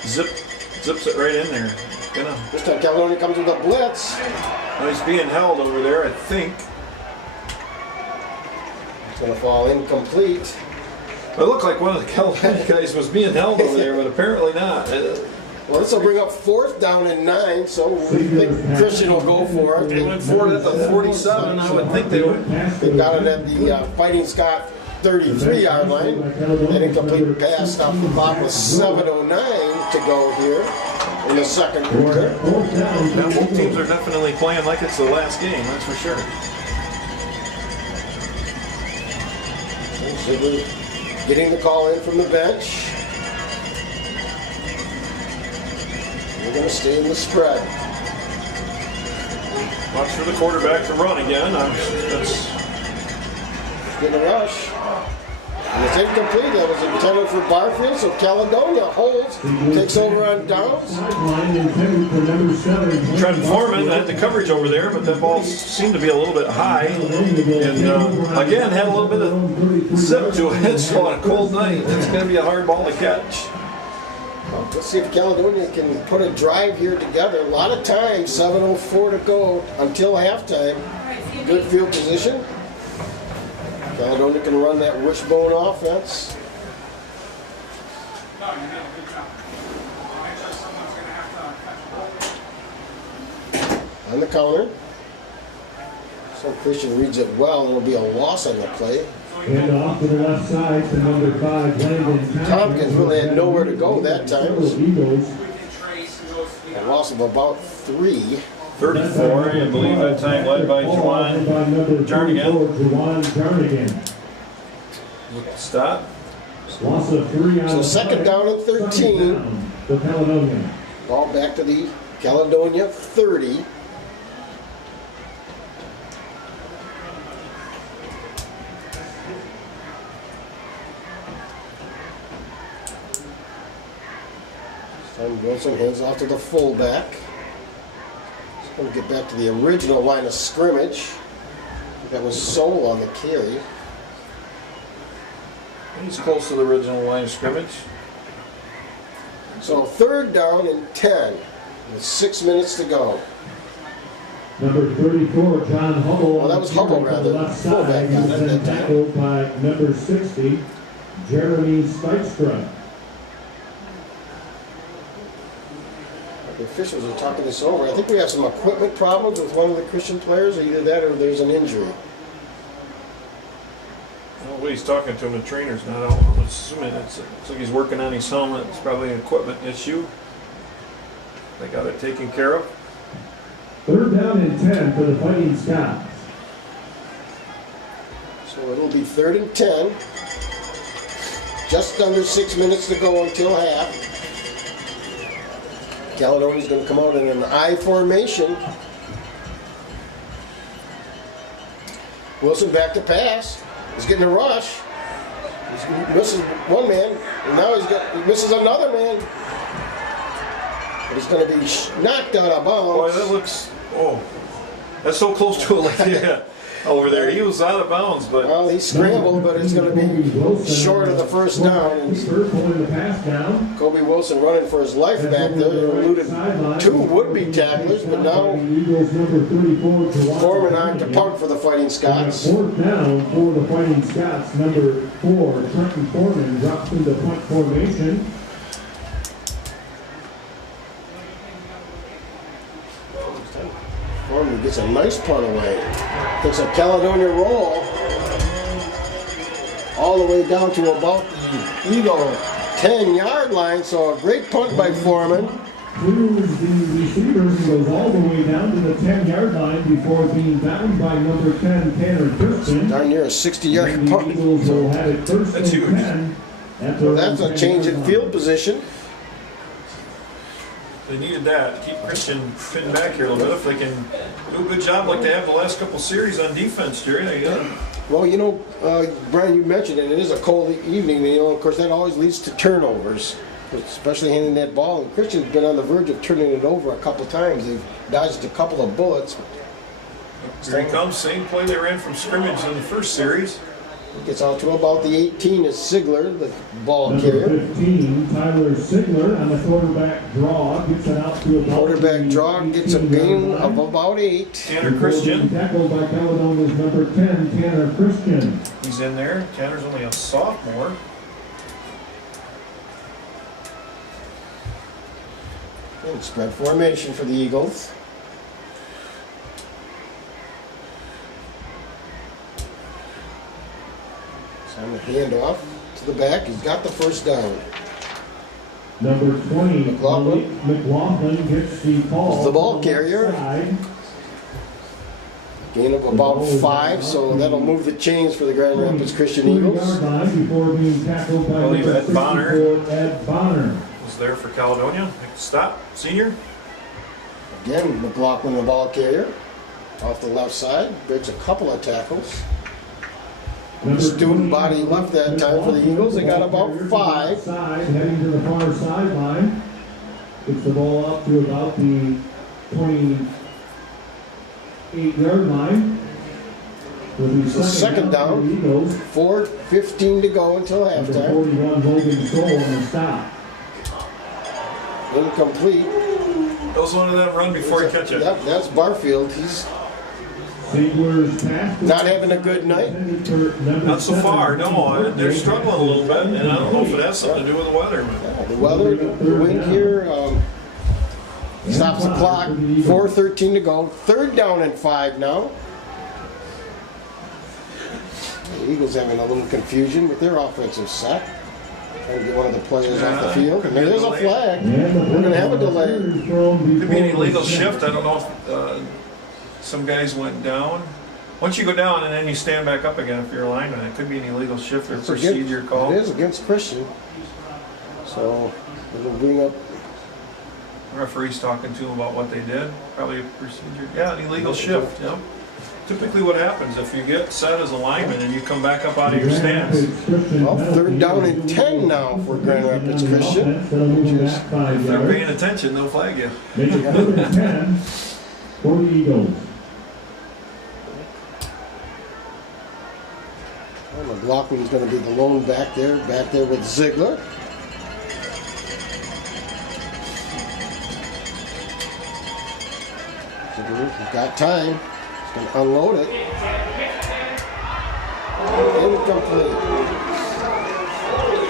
zips it right in there. You know. This time Caledonia comes with a blitz. Well, he's being held over there, I think. It's going to fall incomplete. It looked like one of the Caledonia guys was being held over there, but apparently not. Well, this will bring up 4th down and 9, so we think Christian will go for it. They went for it at the 47. I would think they would. They got it at the Fighting Scot 33-yard line. An incomplete pass off the clock with 7:09 to go here in the 2nd quarter. Now, both teams are definitely playing like it's the last game, that's for sure. Ziegler getting the call in from the bench. We're going to stay in the spread. Watch for the quarterback to run again. That's Getting a rush. And it's incomplete. That was intended for Barfield, so Caledonia holds, takes over on downs. Trent Foreman had the coverage over there, but that ball seemed to be a little bit high. And again, had a little bit of zip to it, so on a cold night, it's going to be a hard ball to catch. Let's see if Caledonia can put a drive here together. A lot of time, 7:04 to go until halftime. Good field position. Caledonia can run that wishbone offense. On the counter. So Christian reads it well, and it'll be a loss on the play. And off to the left side to number 5, Landon Tompkins really had nowhere to go that time. Eagles. A loss of about 3. 34, I believe that time led by Juwan Jarnigan. Stop. Loss of 3 on So 2nd down and 13. for Caledonia. Ball back to the Caledonia 30. Tom Wilson hands off to the fullback. He's going to get back to the original line of scrimmage. That was Sol on the carry. He's close to the original line of scrimmage. So 3rd down and 10 with 6 minutes to go. Number 34, John Hubble. Well, that was Hubble, rather. Left Fullback side, got it and that time. tackled by number 60, Jeremy Spikestra. The officials are talking this over. I think we have some equipment problems with one of the Christian players. Either that or there's an injury. Well, he's talking to him, the trainer's not out. I'm assuming it's like he's working on his helmet. It's probably an equipment issue. They got it taken care of. 3rd down and 10 for the Fighting Scots. So it'll be 3rd and 10. Just under 6 minutes to go until half. Caledonia's going to come out in an I formation. Wilson back to pass. He's getting a rush. He misses one man, and now he misses another man. But he's going to be knocked out of Boy, bounds. that looks, oh, that's so close to it. Yeah. over there. He was out of bounds, but Well, he scrambled, but it's going to be short of the first down. And Kobe Wilson running for his life back there. He eluded two would-be tacklers, but now Foreman on to punt for the Fighting Scots. Fourth down for the Fighting Scots. Number 4, Trenton Foreman drops into punt formation. Foreman gets a nice punt away. Takes a Caledonia roll all the way down to about the Eagle 10-yard line. So a great punt by Foreman. Clears the receivers and goes all the way down to the 10-yard line before being bound by number 10, Tanner Christian. Darn near a 60-yard punt. Eagles will have it first That's and huge. 10. So that's a change in field position. they needed that. Keep Christian pinned back here a little bit. If they can do a good job like they have the last couple series on defense, Jerry, they got it. Well, you know, Brian, you mentioned it. It is a cold evening. You know, of course, that always leads to turnovers, especially handing that ball. And Christian's been on the verge of turning it over a couple times. They've dodged a couple of bullets. Here he comes. Same play they ran from scrimmage in the first series. Gets out to about the 18 is Sigler, the ball Number carrier. 15, Tyler Sigler on the quarterback draw, gets it out to about Quarterback the draw gets a 18-yard gain line. of about 8. Tanner Christian, Tackled by Caledonia's number 10, Tanner Christian. he's in there. Tanner's only a sophomore. And spread formation for the Eagles. On the handoff to the back, he's got the first down. Number 20, McLaughlin. McLaughlin gets the ball. He's the ball carrier. Side. Gain of about 5, so that'll move the chains for the Grand Rapids Christian 30-yard Eagles. line before being tackled by I believe number Ed Bonner. 64, Ed Bonner. Was there for Caledonia. Stop, senior. Again, McLaughlin, the ball carrier, off the left side. Breaks a couple of tackles. Number Student 20, body left that time for the Eagles. They got about 5. Side, heading to the far sideline. Gets the ball up to about the 28-yard line. So second down. for the Eagles. 4:15 to go until Number halftime. 41, Logan Stoll on the stop. Incomplete. That was one of them run before you catch it. Yep, that's Barfield. He's Sigler's pass. not having a good night. Not so far, no. They're struggling a little bit, and I don't know if it has something to do with the weather. But The weather, the wind here, stops the clock. 4:13 to go. Third down and 5 now. The Eagles having a little confusion with their offensive set. Trying to get one of the players off the field. And there's a flag. We're going to have a delay. could be an illegal shift. I don't know if some guys went down. Once you go down and then you stand back up again if you're a lineman, it could be an illegal shift or procedure call. It is against Christian. So it'll bring up. The referee's talking to him about what they did. Probably a procedure. Yeah, an illegal shift. Yep. Typically what happens if you get set as a lineman and you come back up out of your stance. Well, third down and 10 now for Grand Rapids Christian. If they're paying attention, they'll flag you. Make it 3rd and 10 for the Eagles. Well, McLaughlin's going to be the lone back there with Ziegler. Ziegler's got time. He's going to unload it. Incomplete.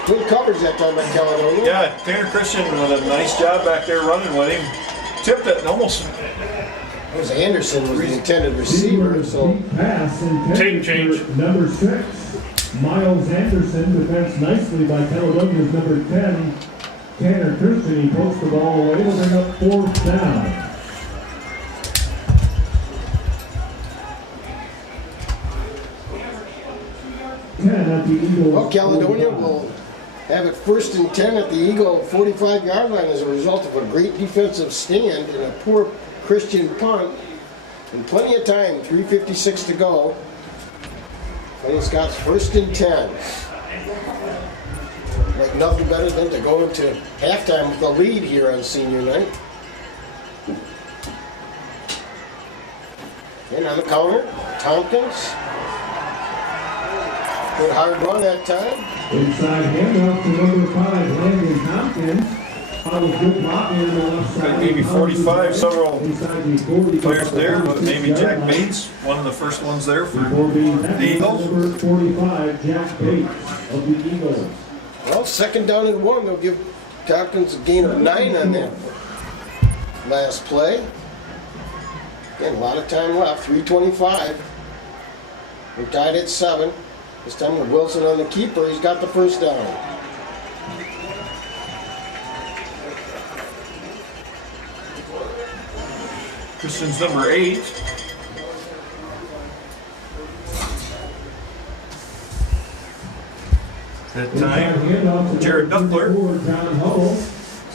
Good coverage that time by Caledonia. Yeah, Tanner Christian with a nice job back there running with him. Tipped it and almost. It was Anderson was the intended receiver, so Pass Team change. Number 6, Miles Anderson, defense nicely by Caledonia's number 10, Tanner Christian. He pokes the ball away to bring up 4th down. At the Eagles. well, Caledonia will have it 1st and 10 at the Eagle 45-yard line as a result of a great defensive stand and a poor Christian punt. And plenty of time, 3:56 to go. Fighting Scots 1st and 10. Like nothing better than to go into halftime with a lead here on senior night. And on the counter, Tompkins. Good hard run that time. Inside handoff to number 5, Landon Tompkins. Good blocking on the left side. Maybe 45, several Inside the 40. players there, but maybe Jack Bates, one of the first ones there for the Eagles. Number 45, Jack Bates of the Eagles. Well, second down and 1. They'll give Tompkins a gain of 9 on that last play. Again, a lot of time left, 3:25. We're tied at 7. This time with Wilson on the keeper, he's got the first down. Christian's number 8. That time, Jared Duckler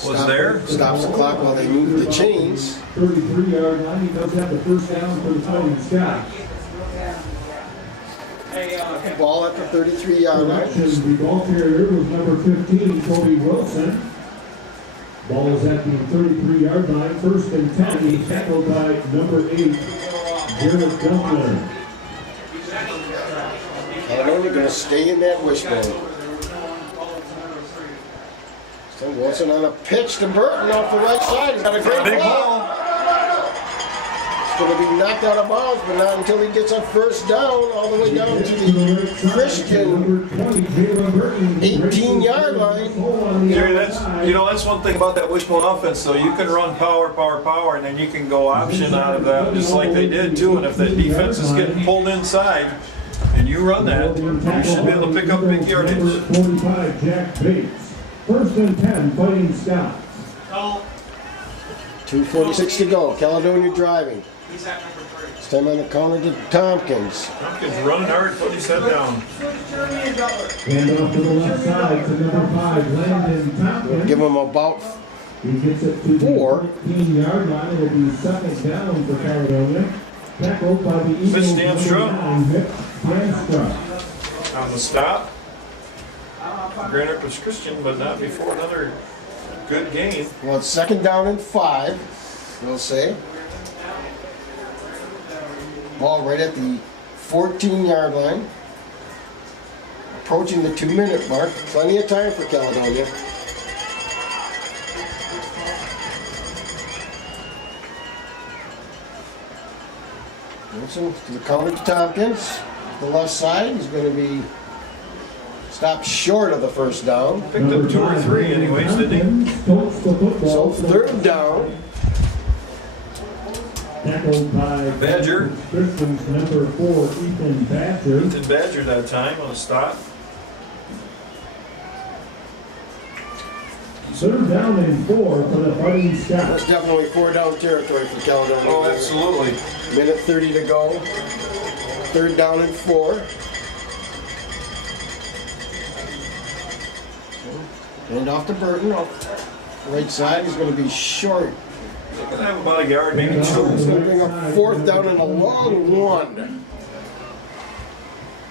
was there. Stops the clock while they move the chains. 33-yard line. He does have the first down for the Fighting Scots. Ball at the 33-yard line. The ball carrier was number 15, Cody Wilson. Ball is at the 33-yard line. First and 10. He's tackled by number 8, Jared Duckler. Caledonia going to stay in that wishbone. So Wilson on a pitch to Burton off the right side. He's got a great Big ball. ball. It's going to be knocked out of bounds, but not until he gets a first down, all the way down to the Christian 18-yard line. Jerry, that's one thing about that wishbone offense, though. You can run power, and then you can go option out of that, just like they did too. And if that defense is getting pulled inside, and you run that, you should be able to pick up big yardage. 45, Jack Bates. First and 10, Fighting Scots. 2:46 to go. Caledonia driving. This time on the counter to Tompkins. Tompkins running hard, putting his head down. And off to the left side to number 5, Landon Tompkins. Give him about He gets it to the 15-yard line. It will be second down for Caledonia. Tackled by the Eagles. Mitch Danstra Danstra. on the stop. Grand Rapids Christian, but not before another good game. Well, it's second down and 5, we'll say. Ball right at the 14-yard line. Approaching the 2-minute mark. Plenty of time for Caledonia. Wilson to the counter to Tompkins. The left side, he's going to be stopped short of the first down. Picked up 2 or 3 anyways, didn't he? So third down. Tackled by Badger. Christian's number 4, Ethan Badger. Ethan Badger that time on a stop. Third down and 4 for the Fighting Scots. That's definitely 4-down territory for Caledonia. Oh, absolutely. Minute 30 to go. Third down and 4. And off to Burton. Off right side, he's going to be short. They're going to have about a yard, maybe 2. He's going to bring a fourth down and a long one.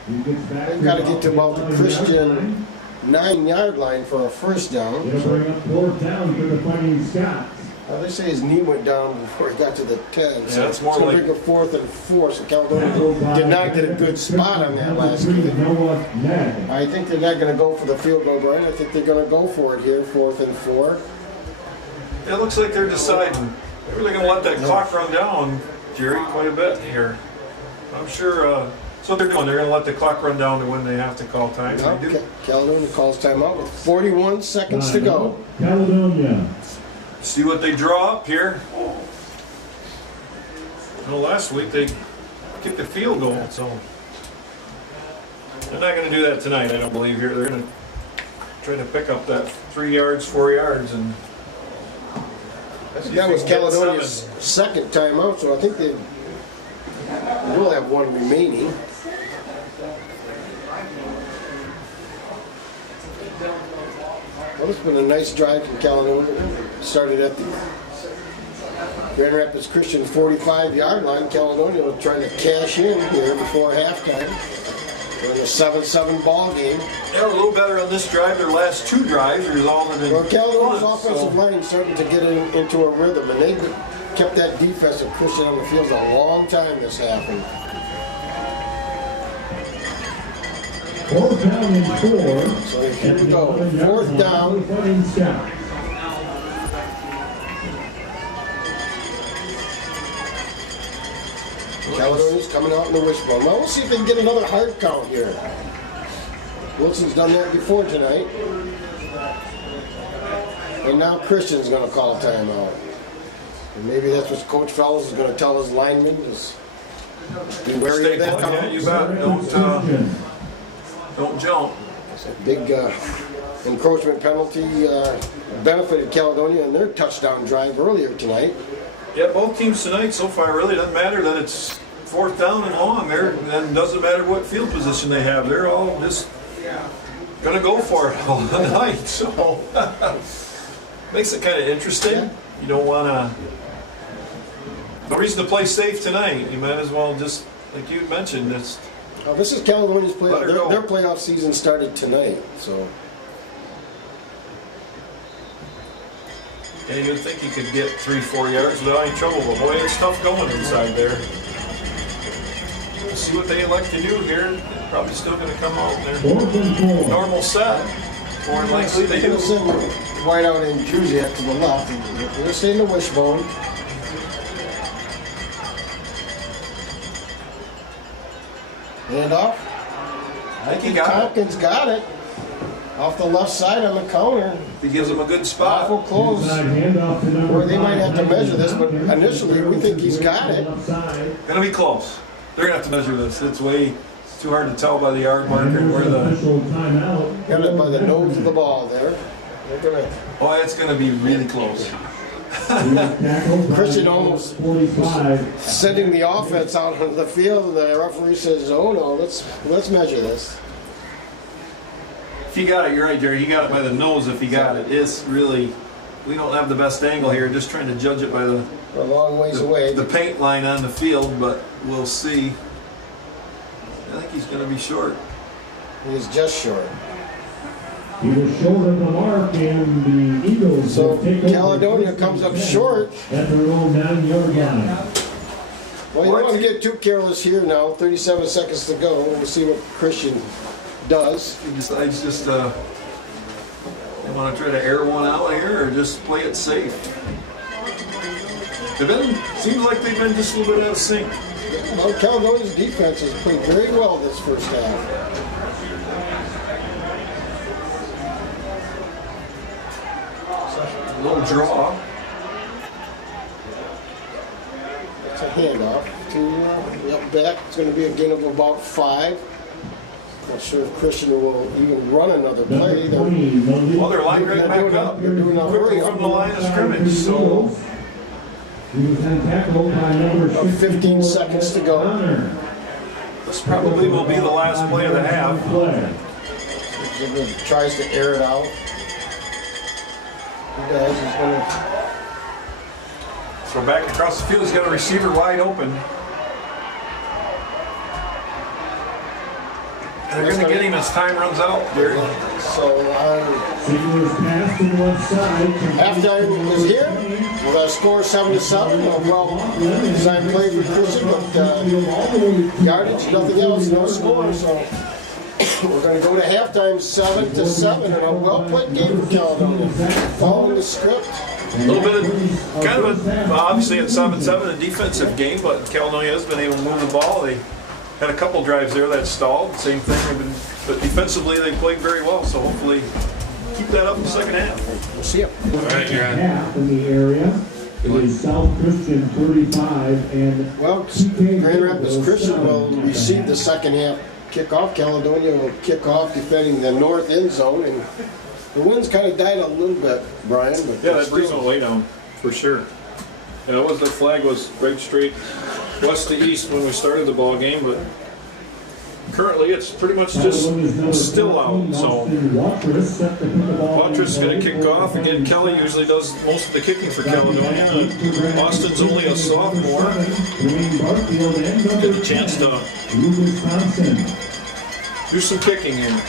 They've got to get to about the Christian 9-yard line for a first down. They'll bring up fourth down for the Fighting Scots. They say his knee went down before he got to the 10. So Yeah, it's more going like- to bring a 4th and 4. So Caledonia did not get a good spot on that last game. I think they're not going to go for the field goal, Brian. I think they're going to go for it here, 4th and 4. It looks like they're deciding. They're really going to let that clock run down, Jerry, quite a bit here. I'm sure that's what they're doing. They're going to let the clock run down to when they have to call time. They do. Caledonia calls timeout with 41 seconds to go. Caledonia. See what they draw up here. Well, last week they kicked a field goal, so they're not going to do that tonight, I don't believe. Here they're going to try to pick up that 3 yards, 4 yards, and That was Caledonia's second timeout, so I think they will have one remaining. Well, it's been a nice drive from Caledonia. Started at the Grand Rapids Christian 45-yard line. Caledonia was trying to cash in here before halftime. We're in a 7-7 ball game. They're a little better on this drive. Their last 2 drives resulted in Well, Caledonia's punts, offensive line starting to get into a rhythm, and they've kept that defense of Christian on the field a long time this half. And 4th down and 4. so here we go. 4th down. Caledonia's coming out in the wishbone. Well, we'll see if they can get another hard count here. Wilson's done that before tonight. And now Christian's going to call a timeout. And maybe that's what Coach Fellows is going to tell his linemen. Just be wary of that count. Yeah, you bet. Don't jump. It's a big encroachment penalty benefited Caledonia in their touchdown drive earlier tonight. Yeah, both teams tonight so far really doesn't matter that it's 4th down and long there, and doesn't matter what field position they have. They're all just gonna go for it all night. So makes it kind of interesting. Yeah. You don't wanna. No reason to play safe tonight. You might as well just, like you mentioned, this. This is Caledonia's playoff. Let her go. Their playoff season started tonight, so. And you'd think you could get 3-4 yards without any trouble, but boy, it's tough going inside there. We'll see what they elect to do here. They're probably still going to come out in their normal set. More than likely they do. Wide out in Juziak to the left. We're going to stay in the wishbone. Hand off. I think he got it. Tompkins got it. Off the left side on the counter. He gives him a good spot. Awful close. Or they might have to measure this, but initially we think he's got it. Gonna be close. They're gonna have to measure this. It's too hard to tell by the yard marker where the. Got it by the nose of the ball there. Oh, it's gonna be really close. Christian almost sending the offense out onto the field, and the referee says, "Oh no, let's measure this." If he got it, you're right, Jerry. He got it by the nose. If he got it, it's really. We don't have the best angle here. Just trying to judge it by the. We're a long ways away. The paint line on the field, but we'll see. I think he's going to be short. He's just short. He was short of the mark, and the Eagles. So Caledonia comes up short at their own 9-yard line. Well, you don't want to get too careless here now. 37 seconds to go. We'll see what Christian does. He decides just they want to try to air one out here or just play it safe. Seems like they've been just a little bit out of sync. Well, Caledonia's defense has played very well this first half. A little draw. It's a handoff to up back. It's going to be a gain of about 5. Not sure if Christian will even run another play. Well, they're lined right back up. They're doing a Quickly hurry from up. the line of scrimmage, so About 15 seconds to go. this probably will be the last play of the half. Tries to air it out. He does. He's going to. So back across the field, he's got a receiver wide open. And they're going to get him as time runs out, Gary. So halftime is here. With our score 7-7. Well, designed play for Christian, but yardage, nothing else, no score. So we're going to go to halftime 7-7 in a well-played game for Caledonia. Following the script. A little bit of, kind of a, obviously at 7-7, a defensive game, but Caledonia has been able to move the ball. They had a couple drives there that stalled. Same thing, but defensively they played very well. So hopefully keep that up in the second half. We'll see you. All right, you're on. Half in the area. It is South Christian 35 and Well, Grand Rapids Christian will receive the second half kickoff. Caledonia will kick off defending the north end zone, and the wind's kind of died a little bit, Brian. But Yeah, that brings them way down, for sure. Yeah, the flag was right straight west to east when we started the ball game, but currently it's pretty much just still out. So Watrous is going to kick off. Again, Kelly usually does most of the kicking for Caledonia. Austin's only a sophomore. Get a chance to Do some kicking in.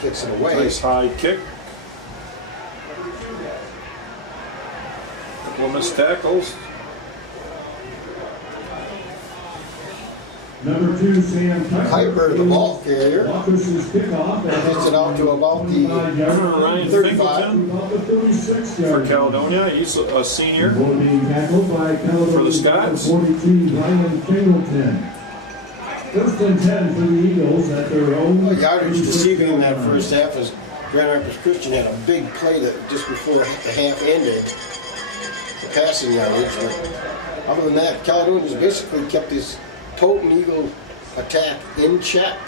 Kicks it away. Nice high kick. Couple of missed tackles. Number 2, Sam Piper, the ball carrier, Walker's kickoff. hits it out to about the Ryan 35. Finkelton About the 36 for Caledonia. He's a senior. Being tackled by Caledonia For the Scots. 42, Ryan Finkelton. First and 10 for the Eagles at their own. Yardage deceiving in that first half as Grand Rapids Christian had a big play that just before the half ended, the passing yardage. But other than that, Caledonia's basically kept his potent Eagle attack in check.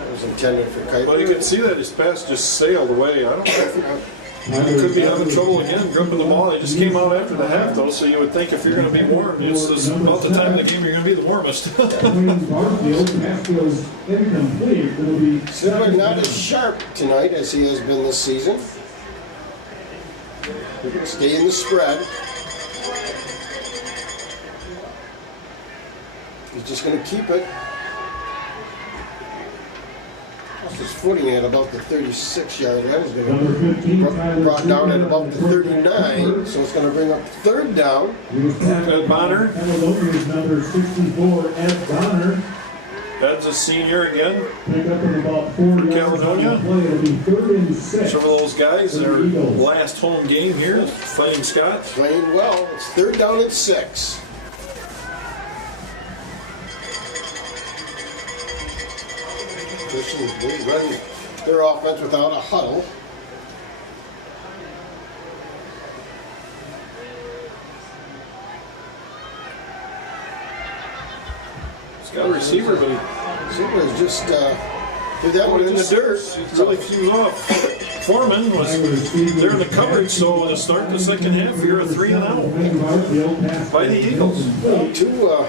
That was intended for Kuiper. Well, you can see that his pass just sailed away. I don't know if he could be having trouble again gripping the ball. He just came out after the half, though, so you would think if you're going to be warm, it's about the time of the game you're going to be the warmest. Silver not as sharp tonight as he has been this season. We're going to stay in the spread. He's just going to keep it. Lost his footing at about the 36-yard line. He's going to brought down at about the 39, so it's going to bring up third down. Ed Bonner. Caledonia's number 64, Ed Bonner. Ed's a senior again. Pick up in about 4 yards. Caledonia. It'll be 3rd and 6. Some of those guys, their last home game here, Fighting Scots. Playing well. It's third down and 6. Christian running their offense without a huddle. He's got a receiver, but Silver's just threw that one in the dirt. He really flew off. Foreman was there in the coverage, so to start the second half, you're a 3 and out by the Eagles. Two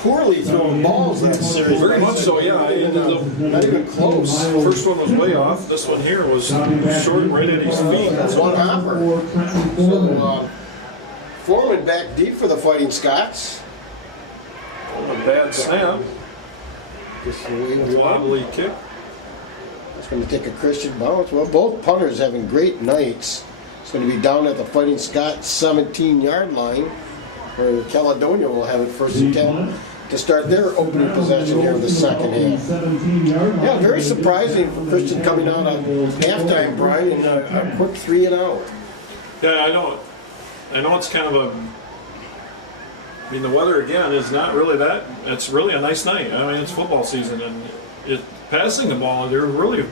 poorly thrown balls that series. Very much so, yeah. I ended up Not even close. first one was way off. This one here was short, right at his feet. That's one hopper. So Foreman back deep for the Fighting Scots. A bad snap. Just the way we want. Wobbly kick. It's going to take a Christian bounce. Well, both punters having great nights. It's going to be down at the Fighting Scots 17-yard line, where Caledonia will have it first and 10 to start their opening possession here of the second half. Yeah, very surprising for Christian coming out on halftime, Brian, in a quick 3 and out. Yeah, I know. I know it's kind of a. I mean, the weather again is not really that. It's really a nice night. I mean, it's football season, and passing the ball, they're really.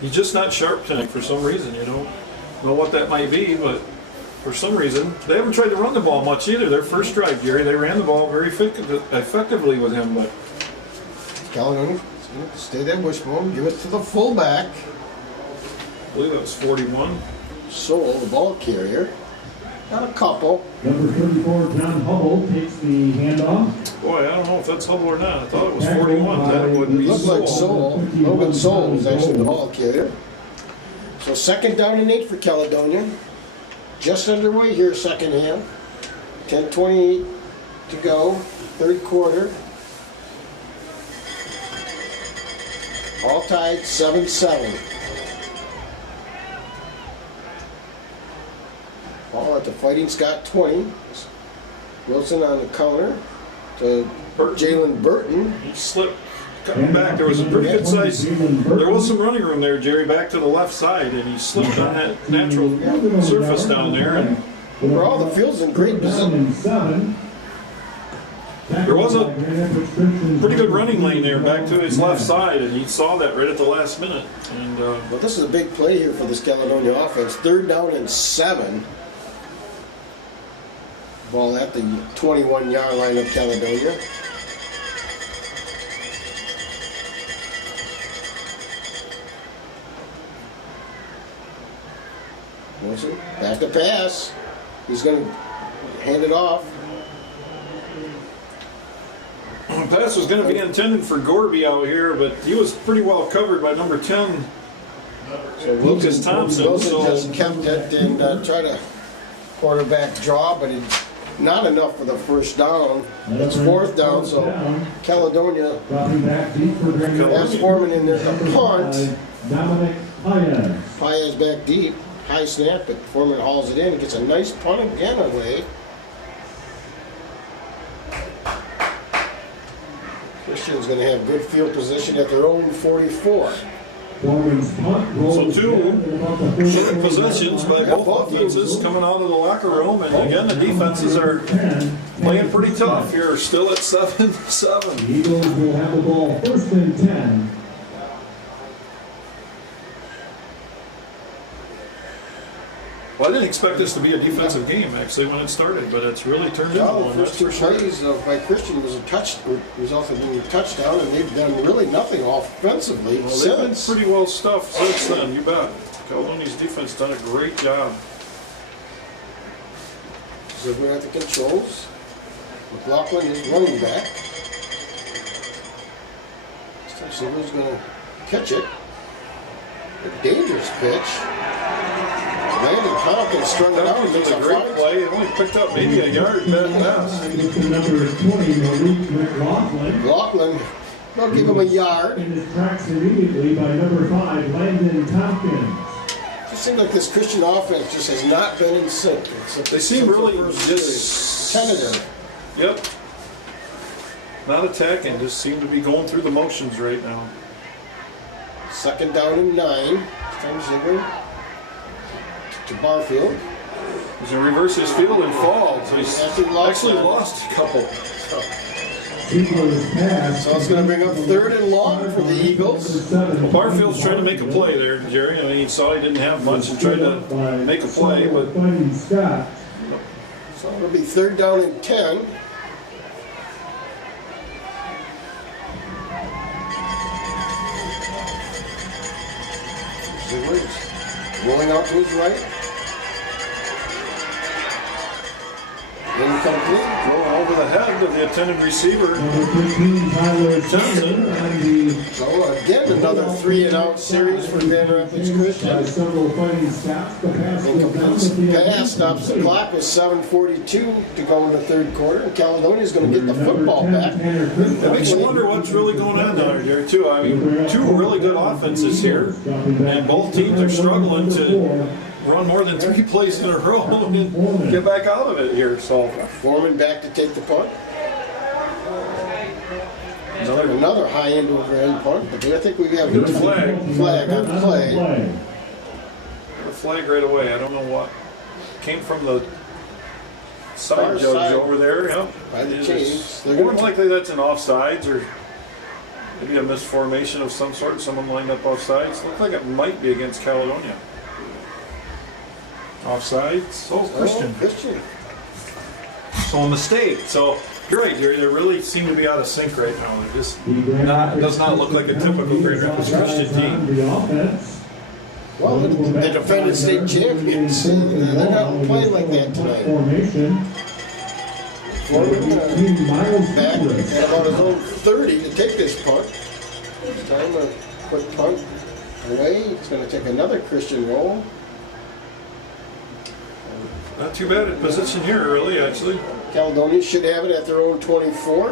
He's just not sharp tonight for some reason. You don't know what that might be, but for some reason they haven't tried to run the ball much either. Their first drive, Gary, they ran the ball very effectively with him, but. Caledonia is going to stay that wishbone, give it to the fullback. I believe that was 41. Soul, the ball carrier. Got a couple. Number 34, John Hubble, takes the handoff. Boy, I don't know if that's Hubble or not. I thought it was 41. That would It be looked like Soul. Logan Soul was actually the ball carrier. So second down and 8 for Caledonia. Just underway here, second half. 10:28 to go, third quarter. All tied 7-7. Ball at the Fighting Scot 20. Wilson on the counter to Jalen Burton. He slipped coming back. There was a pretty good size. There was some running room there, Jerry, back to the left side, and he slipped on that natural surface down there. And overall, the field's in great position. there was a pretty good running lane there back to his left side, and he saw that right at the last minute. And But this is a big play here for this Caledonia offense. Third down and 7. Ball at the 21-yard line of Caledonia. Wilson, back to pass. He's going to hand it off. the pass was going to be intended for Gorby out here, but he was pretty well covered by number 10, So Lucas Thompson. Wilson So just kept it and tried to quarterback draw, but not enough for the first down. It's fourth down, so Caledonia has Foreman in there to punt. Paez back deep, high snap, but Foreman hauls it in and gets a nice punt again away. Christian's going to have good field position at their own 44. So two short possessions by both offenses coming out of the locker room, and again the defenses are playing pretty tough here, still at 7-7. Eagles will have the ball first and 10. Well, I didn't expect this to be a defensive game actually when it started, but it's really turned into one. The first two plays by Christian resulted in a touchdown, and they've done really nothing offensively Well, they've been since. pretty well stuffed since then, you bet. Caledonia's defense done a great job. Ziegler at the controls. McLaughlin is running back. This time Ziegler's going to catch it. A dangerous pitch. Landon Tompkins strung it out and makes It's a great play. It only picked up maybe a yard at best. Number 20, Malik McLaughlin. McLaughlin, they'll give him a yard. And is tracked immediately by number 5, Landon Tompkins. It just seems like this Christian offense just has not been in sync. They seem really just tentative. Yep. Not attacking, just seem to be going through the motions right now. Second down and 9. This time Ziegler to Barfield. He's going to reverse his field and fall. So he's Actually lost a couple. Ziegler's pass. So it's going to bring up third and long for the Eagles. Well, Barfield's trying to make a play there, Jerry. I mean, he saw he didn't have much and tried to make a play, but So it'll be third down and 10. Ziegler's rolling out to his right. Incomplete. going over the head of the intended receiver. So again, another 3-and-out series for Grand Rapids Christian. Incomplete pass stops the clock with 7:42 to go in the third quarter, and Caledonia is going to get the football back. It makes you wonder what's really going on down here, too. I mean, two really good offenses here, and both teams are struggling to run more than 3 plays in a row and get back out of it here. So Foreman back to take the punt. Another high end over end punt, but I think we have a flag on the play. The flag right away. I don't know what came from the side judge over there. Yep. By the chains. More than likely that's an offsides or maybe a misformation of some sort. Someone lined up offsides. Looks like it might be against Caledonia. Offsides. Oh, Christian. Christian. So a mistake. So you're right, Jerry. They really seem to be out of sync right now. They're just does not look like a typical Grand Rapids Christian team. Well, the defending state champions, they're not playing like that tonight. Foreman back at about his own 30 to take this punt. This time a quick punt away. It's going to take another Christian roll. Not too bad at position here, really, actually. Caledonia should have it at their own 24.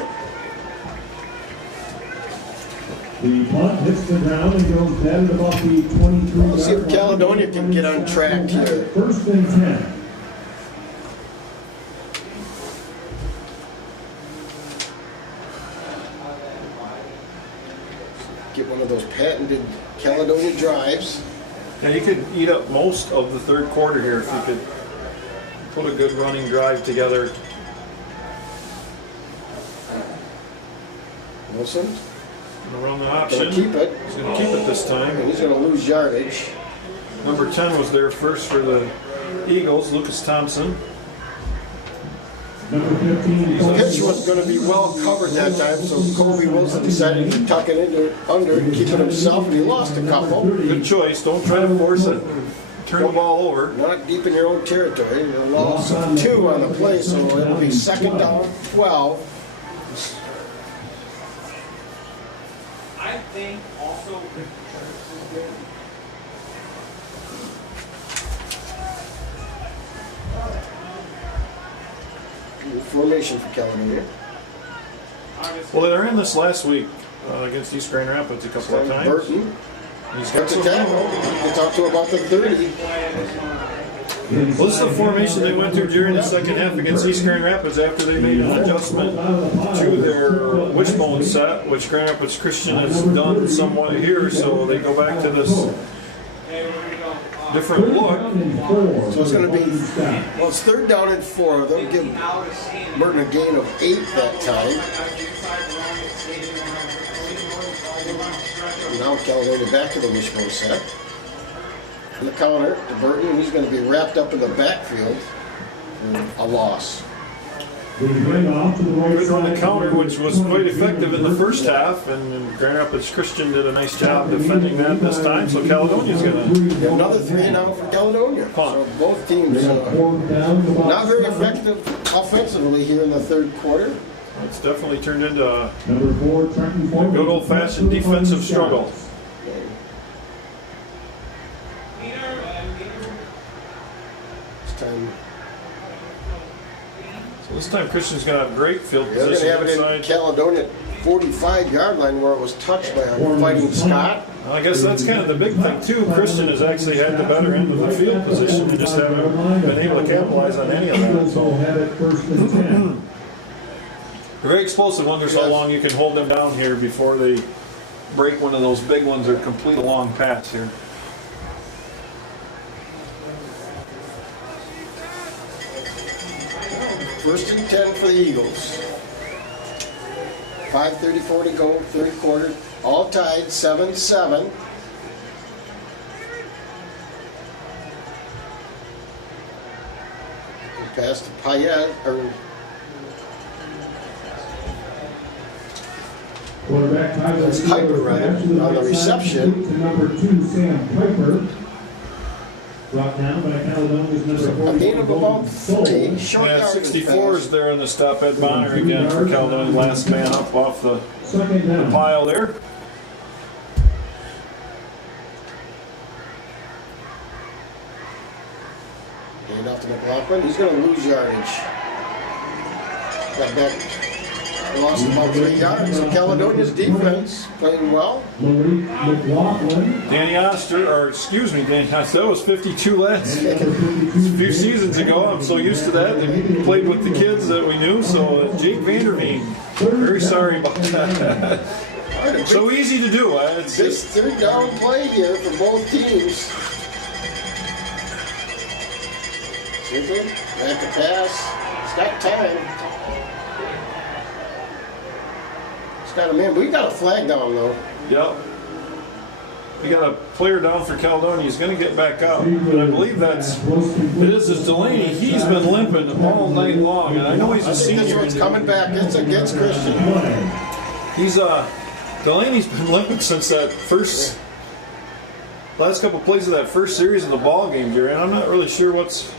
The punt hits the ground and goes dead at about the 23. Let's see if Caledonia can get on track here. First and 10. Get one of those patented Caledonia drives. Yeah, you could eat up most of the third quarter here if you could put a good running drive together. Wilson Gonna run the going option. to keep it. He's going to keep it this time. And he's going to lose yardage. Number 10 was there first for the Eagles, Lucas Thompson. Number 15. The pitch was going to be well covered that time, so Kobe Wilson decided to tuck it under and keep it himself, and he lost a couple. Good choice. Don't try to force it and turn the ball over. Not deep in your own territory. You're a loss of 2 on the play, so it'll be second down, 12. I think also formation for Caledonia. Well, they were in this last week against East Grand Rapids a couple of times. Burton. He's got That's a some. tackle. We talked to about the 30. Well, this is the formation they went through during the second half against East Grand Rapids after they made an adjustment to their wishbone set, which Grand Rapids Christian has done somewhat here, so they go back to this different look. So it's going to be, well, it's 3rd down and 4. They'll give Burton a gain of 8 that time. Now Caledonia back to the wishbone set. And the counter to Burton, he's going to be wrapped up in the backfield. A loss. Good on the counter, which was quite effective in the first half, and Grand Rapids Christian did a nice job defending that this time, so Caledonia's going to... Another 3 and out for Caledonia. So both teams not very effective offensively here in the 3rd quarter. It's definitely turned into a Number 4, good old-fashioned defensive struggle. So this time Christian's going to have great field They're going position to have it in inside. Caledonia 45-yard line where it was touched by a Fighting Scott. Well, I guess that's kind of the big thing too. Christian has actually had the better end of the field position and just haven't been able to capitalize on any of that. So they're very explosive. Wonders how long you can hold them down here before they break one of those big ones or complete a long pass here. First and 10 for the Eagles. 5:34 to go, 3rd quarter. All tied, 7-7. Pass to Payet, or It's Piper, rather, on the reception. To number 2, Sam Piper. Brought down by Caledonia's number 4. a gain of about 3. Short Yeah, yardage 64 pass. is there in the stop. Ed Bonner again for Caledonia, last man up off the Second down. pile there. Hand off to McLaughlin. He's going to lose yardage. Got back. Lost about 3 yards. So Caledonia's defense playing well. Malik McLaughlin. Danny Oster, or excuse me, Danny Oster, that was 52 last a few seasons ago. I'm so used to that. They played with the kids that we knew. So Jake Vanderveen, very sorry about that. So easy to do. It's This just 3rd down play here for both teams. Simply, back to pass. It's got time. It's got a man. We got a flag down though. Yep. We got a player down for Caledonia. He's going to get back out. But I believe it is Delaney. He's been limping all night long. And I know he's a I think this senior. one's coming back. It's against Christian. He's Delaney's been limping since that last couple plays of that first series of the ball game, Jerry. And I'm not really sure what's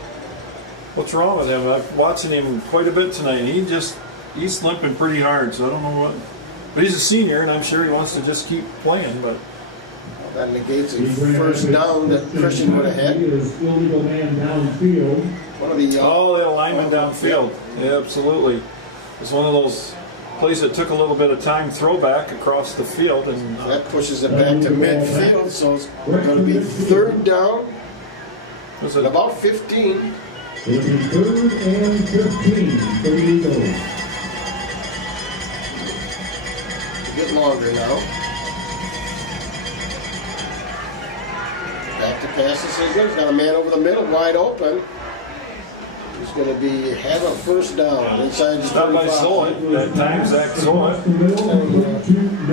wrong with him. I'm watching him quite a bit tonight. He's limping pretty hard, so I don't know what. But he's a senior, and I'm sure he wants to just keep playing. But That negates a first down that Christian would have had. Illegal man downfield. One of the the alignment downfield. Yeah, absolutely. It's one of those plays that took a little bit of time throwback across the field, and that pushes it back to midfield. So it's going to be 3rd down. was At it about 15. It'll be 3rd and 15 for the Eagles. A bit longer now. Back to pass decision. Got a man over the middle, wide open. He's going to have a first down inside the stopped by 35. Zollett? That time, Zach Zollett.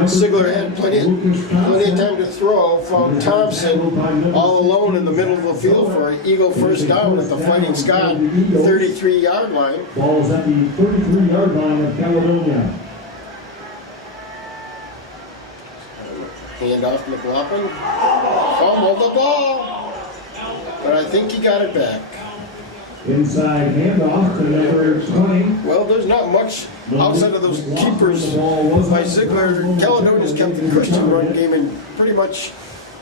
Sigler had plenty of time to throw. Found Thompson all alone in the middle of the field for an Eagle first down at the Fighting Scott 33-yard line. Ball's at the 33-yard line of Caledonia. Hand off to McLaughlin. Fumbled the ball. But I think he got it back. Inside handoff to number 20. Well, there's not much outside of those keepers by Ziegler. Caledonia's kept the Christian run game in pretty much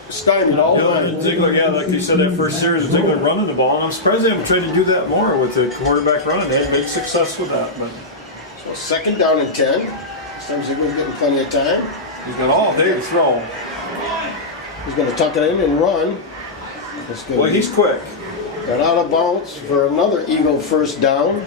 stymied all the Yeah, way. Ziegler, yeah, like you said, that first series, Ziegler running the ball, and I'm surprised they haven't tried to do that more with the quarterback running. They had made success with that, but So second down and 10. This time Ziegler's getting plenty of time. he's got all day to throw. He's going to tuck it in and run. That's good. Well, he's quick. Got out of bounds for another Eagle first down.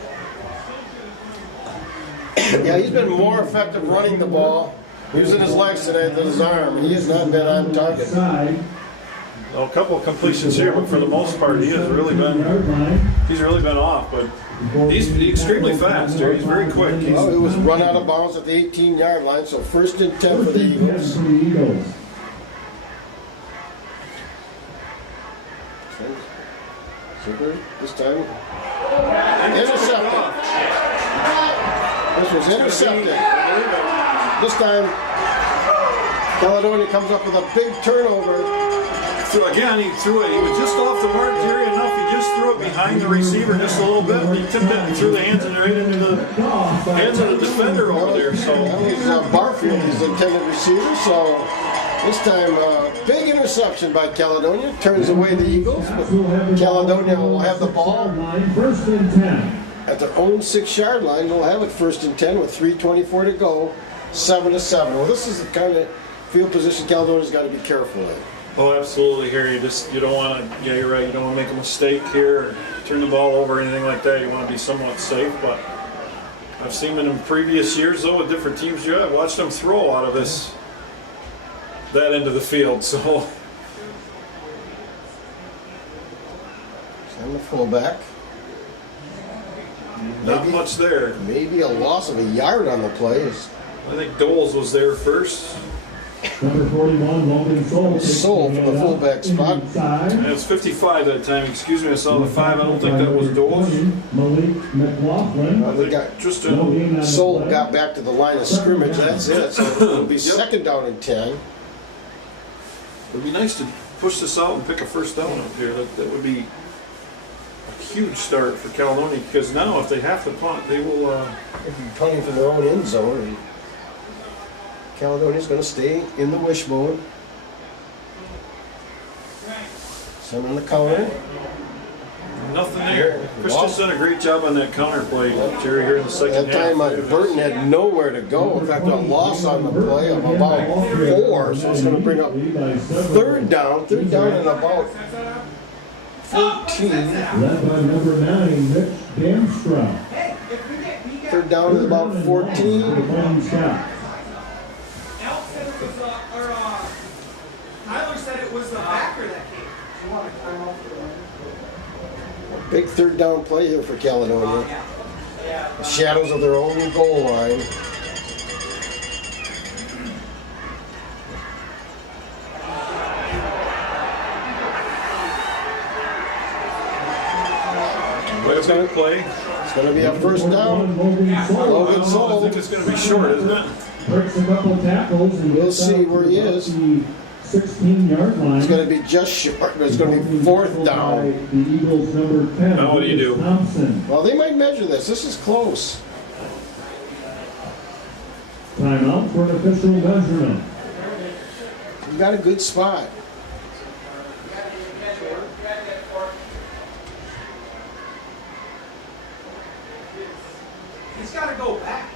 Yeah, he's been more effective running the ball, using his legs today than his arm. He has not been on target. Well, a couple of completions here, but for the most part, he's really been off. But he's extremely fast here. He's very quick. Well, it was run out of bounds at the 18-yard line, so first and 10 for the Eagles. This time, intercepted. This was intercepted. This time, Caledonia comes up with a big turnover. So again, he threw it. He was just off the mark, Jerry, enough. He just threw it behind the receiver just a little bit. He tipped it and threw the hands right into the hands of the defender over there. So that was Barfield, his intended receiver. So this time, big interception by Caledonia. Turns away the Eagles, but Caledonia will have the ball First and 10. at their own 6-yard line. They'll have it first and 10 with 3:24 to go, 7-7. Well, this is the kind of field position Caledonia's got to be careful in. oh, absolutely, here you don't want to. Yeah, you're right. You don't want to make a mistake here, or turn the ball over, or anything like that. You want to be somewhat safe. But I've seen them in previous years, though, with different teams. Yeah, I've watched them throw out of that end of the field. So. And the fullback. Not much there. Maybe a loss of a yard on the play. I think Doles was there first. Number 41, Logan Soul. Soul from the fullback spot. And it's 55 that time. Excuse me, I saw the 5. I don't think that was Doles. Malik McLaughlin. They got Just Soul got back to the line of scrimmage. That's it. So it'll be second down and 10. It would be nice to push this out and pick a first down up here. That would be a huge start for Caledonia, because now if they have to punt, they will. They'll be punting from their own end zone. And Caledonia's going to stay in the wishbone. Send on the counter. Nothing there. Chris just done a great job on that counter play, Jerry, here in the second That time half. Burton had nowhere to go. In fact, a loss on the play of about 4, so it's going to bring up third down and about 14. Led by number 9, Mitch Damstra. Third down is about 14. Tyler said it was the backer that came. Big third down play here for Caledonia. The shadows of their own goal line. It's going to play. It's going to be a first down. Logan I Soul. think it's going to be short, isn't it? Breaks a couple of tackles. And We'll gets see out where to he about is. the 16-yard line. It's going to be just short, but it's going to be fourth down. The Eagles number 10. Now what do you do? Thompson. Well, they might measure this. This is close. Timeout for an official measurement. You got a good spot. He's got to go back.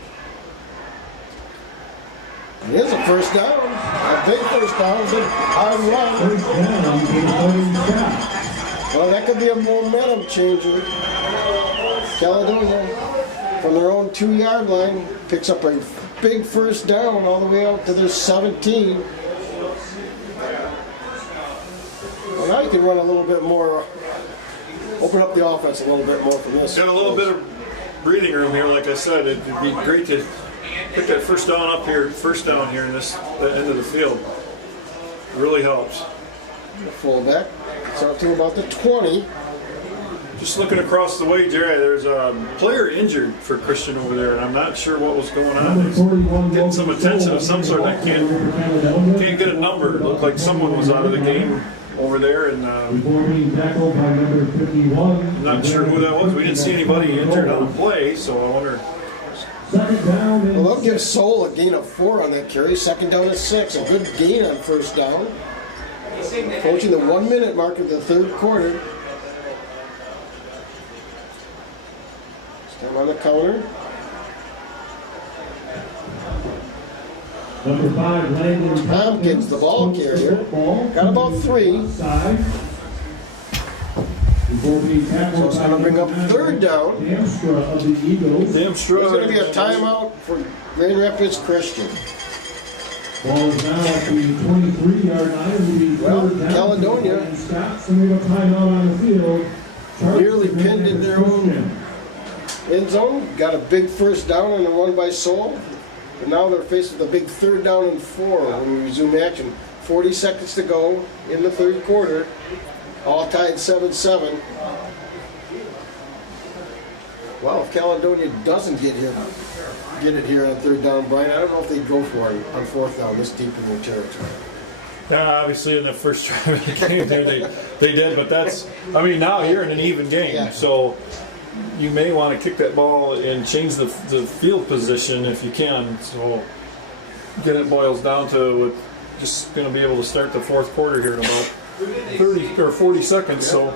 It is a first down. A big first down. Big hard run. First down, incoming snap. Well, that could be a momentum changer. Caledonia, from their own 2-yard line, picks up a big first down all the way out to their 17. Well, now you can run a little bit more, open up the offense a little bit more from this. Got a little bit of breathing room here, like I said. It'd be great to pick that first down up here, in this end of the field. It really helps. The fullback, it's out to about the 20. Just looking across the way, Jerry, there's a player injured for Christian over there, and I'm not sure what was going on. He's getting some attention of some sort. I can't get a number. It looked like someone was out of the game over there, and I'm not sure who that was. We didn't see anybody injured on the play, so I wonder. Well, they'll give Soul a gain of 4 on that carry. Second down at 6. A good gain on first down. Approaching the 1 minute mark of the third quarter. Still on the counter. Number 5, Landon Tompkins, the ball carrier. Got about 3. So it's going to bring up third down. Damstra of the Eagles. There's going to be a timeout for Grand Rapids Christian. Ball is now at the 23-yard line. It will be Well, third down. Caledonia Scots, and we have a timeout on the field. nearly pinned in their own end zone. Got a big first down on the run by Soul. And now they're faced with a big third down and 4 when we resume action. 40 seconds to go in the third quarter. All tied 7-7. Well, if Caledonia doesn't get it here on third down, Brian, I don't know if they'd go for it on fourth down this deep in their territory. Obviously, in the first drive of the game, there they did, but that's. I mean, now you're in an even game, so you may want to kick that ball and change the field position if you can. So, again, it boils down to just going to be able to start the fourth quarter here in about 30 or 40 seconds. So,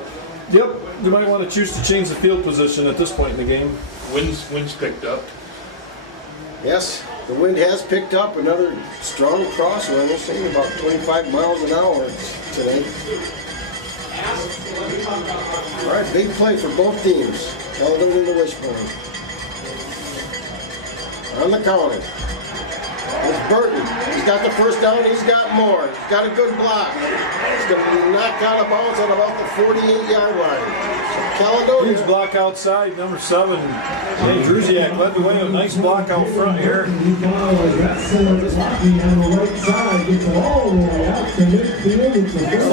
yep, you might want to choose to change the field position at this point in the game. Wind's picked up. Yes, the wind has picked up. Another strong crosswind. We're seeing about 25 miles an hour today. All right, big play for both teams. Caledonia and the Wishbone. On the counter. It's Burton. He's got the first down. He's got more. He's got a good block. He's going to be knocked out of bounds at about the 48-yard line. Caledonia. Huge block outside, number 7. Hey, Druziak led the way with a nice block out front here.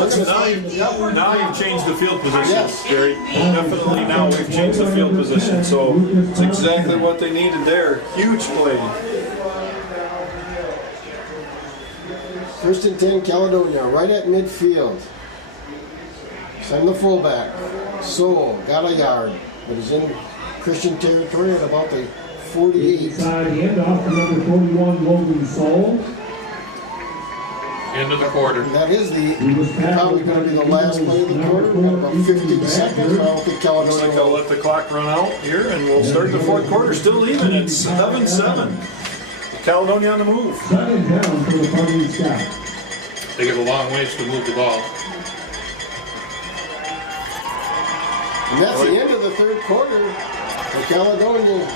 Now you've changed the field position, Yes. Gary. Definitely now we've changed the field position, so it's exactly what they needed there. Huge play. First and 10, Caledonia, right at midfield. Send the fullback. Soul got a yard, but is in Christian territory at about the 48. Inside handoff to number 41, Logan Soul. End of the quarter. And that is probably going to be the last play of the quarter. We've got about 15 seconds. I don't think Looks like Caledonia they'll will. let the clock run out here, and we'll start the fourth quarter. Still even. It's 7-7. Caledonia on the move. Second down for the Party Scout. They get a long ways to move the ball. And that's the end of the third quarter. And Caledonia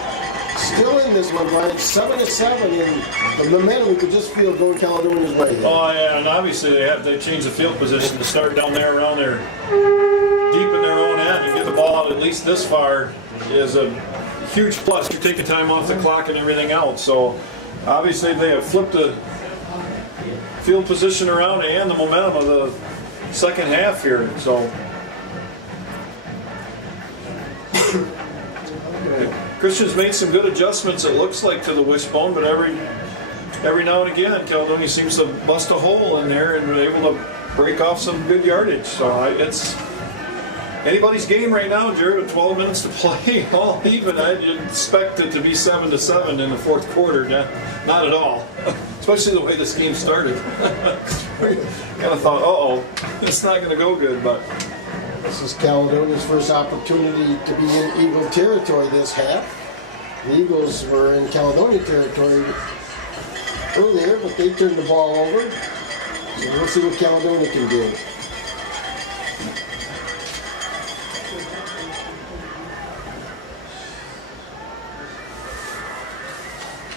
still in this one, Brian. 7-7, and the momentum we could just feel going Caledonia's way. Oh yeah, and obviously they changed the field position to start down there around there, deep in their own end, and get the ball out at least this far is a huge plus. You're taking time off the clock and everything else. So obviously they have flipped the field position around and the momentum of the second half here. So Christian's made some good adjustments, it looks like, to the wishbone, but every now and again, Caledonia seems to bust a hole in there and we're able to break off some good yardage. So it's anybody's game right now, Jared, with 12 minutes to play, all even. I didn't expect it to be 7-7 in the fourth quarter. Not at all. Especially the way this game started. We kind of thought, uh-oh, it's not going to go good, but This is Caledonia's first opportunity to be in Eagle territory this half. The Eagles were in Caledonia territory earlier, but they turned the ball over. So we'll see what Caledonia can do.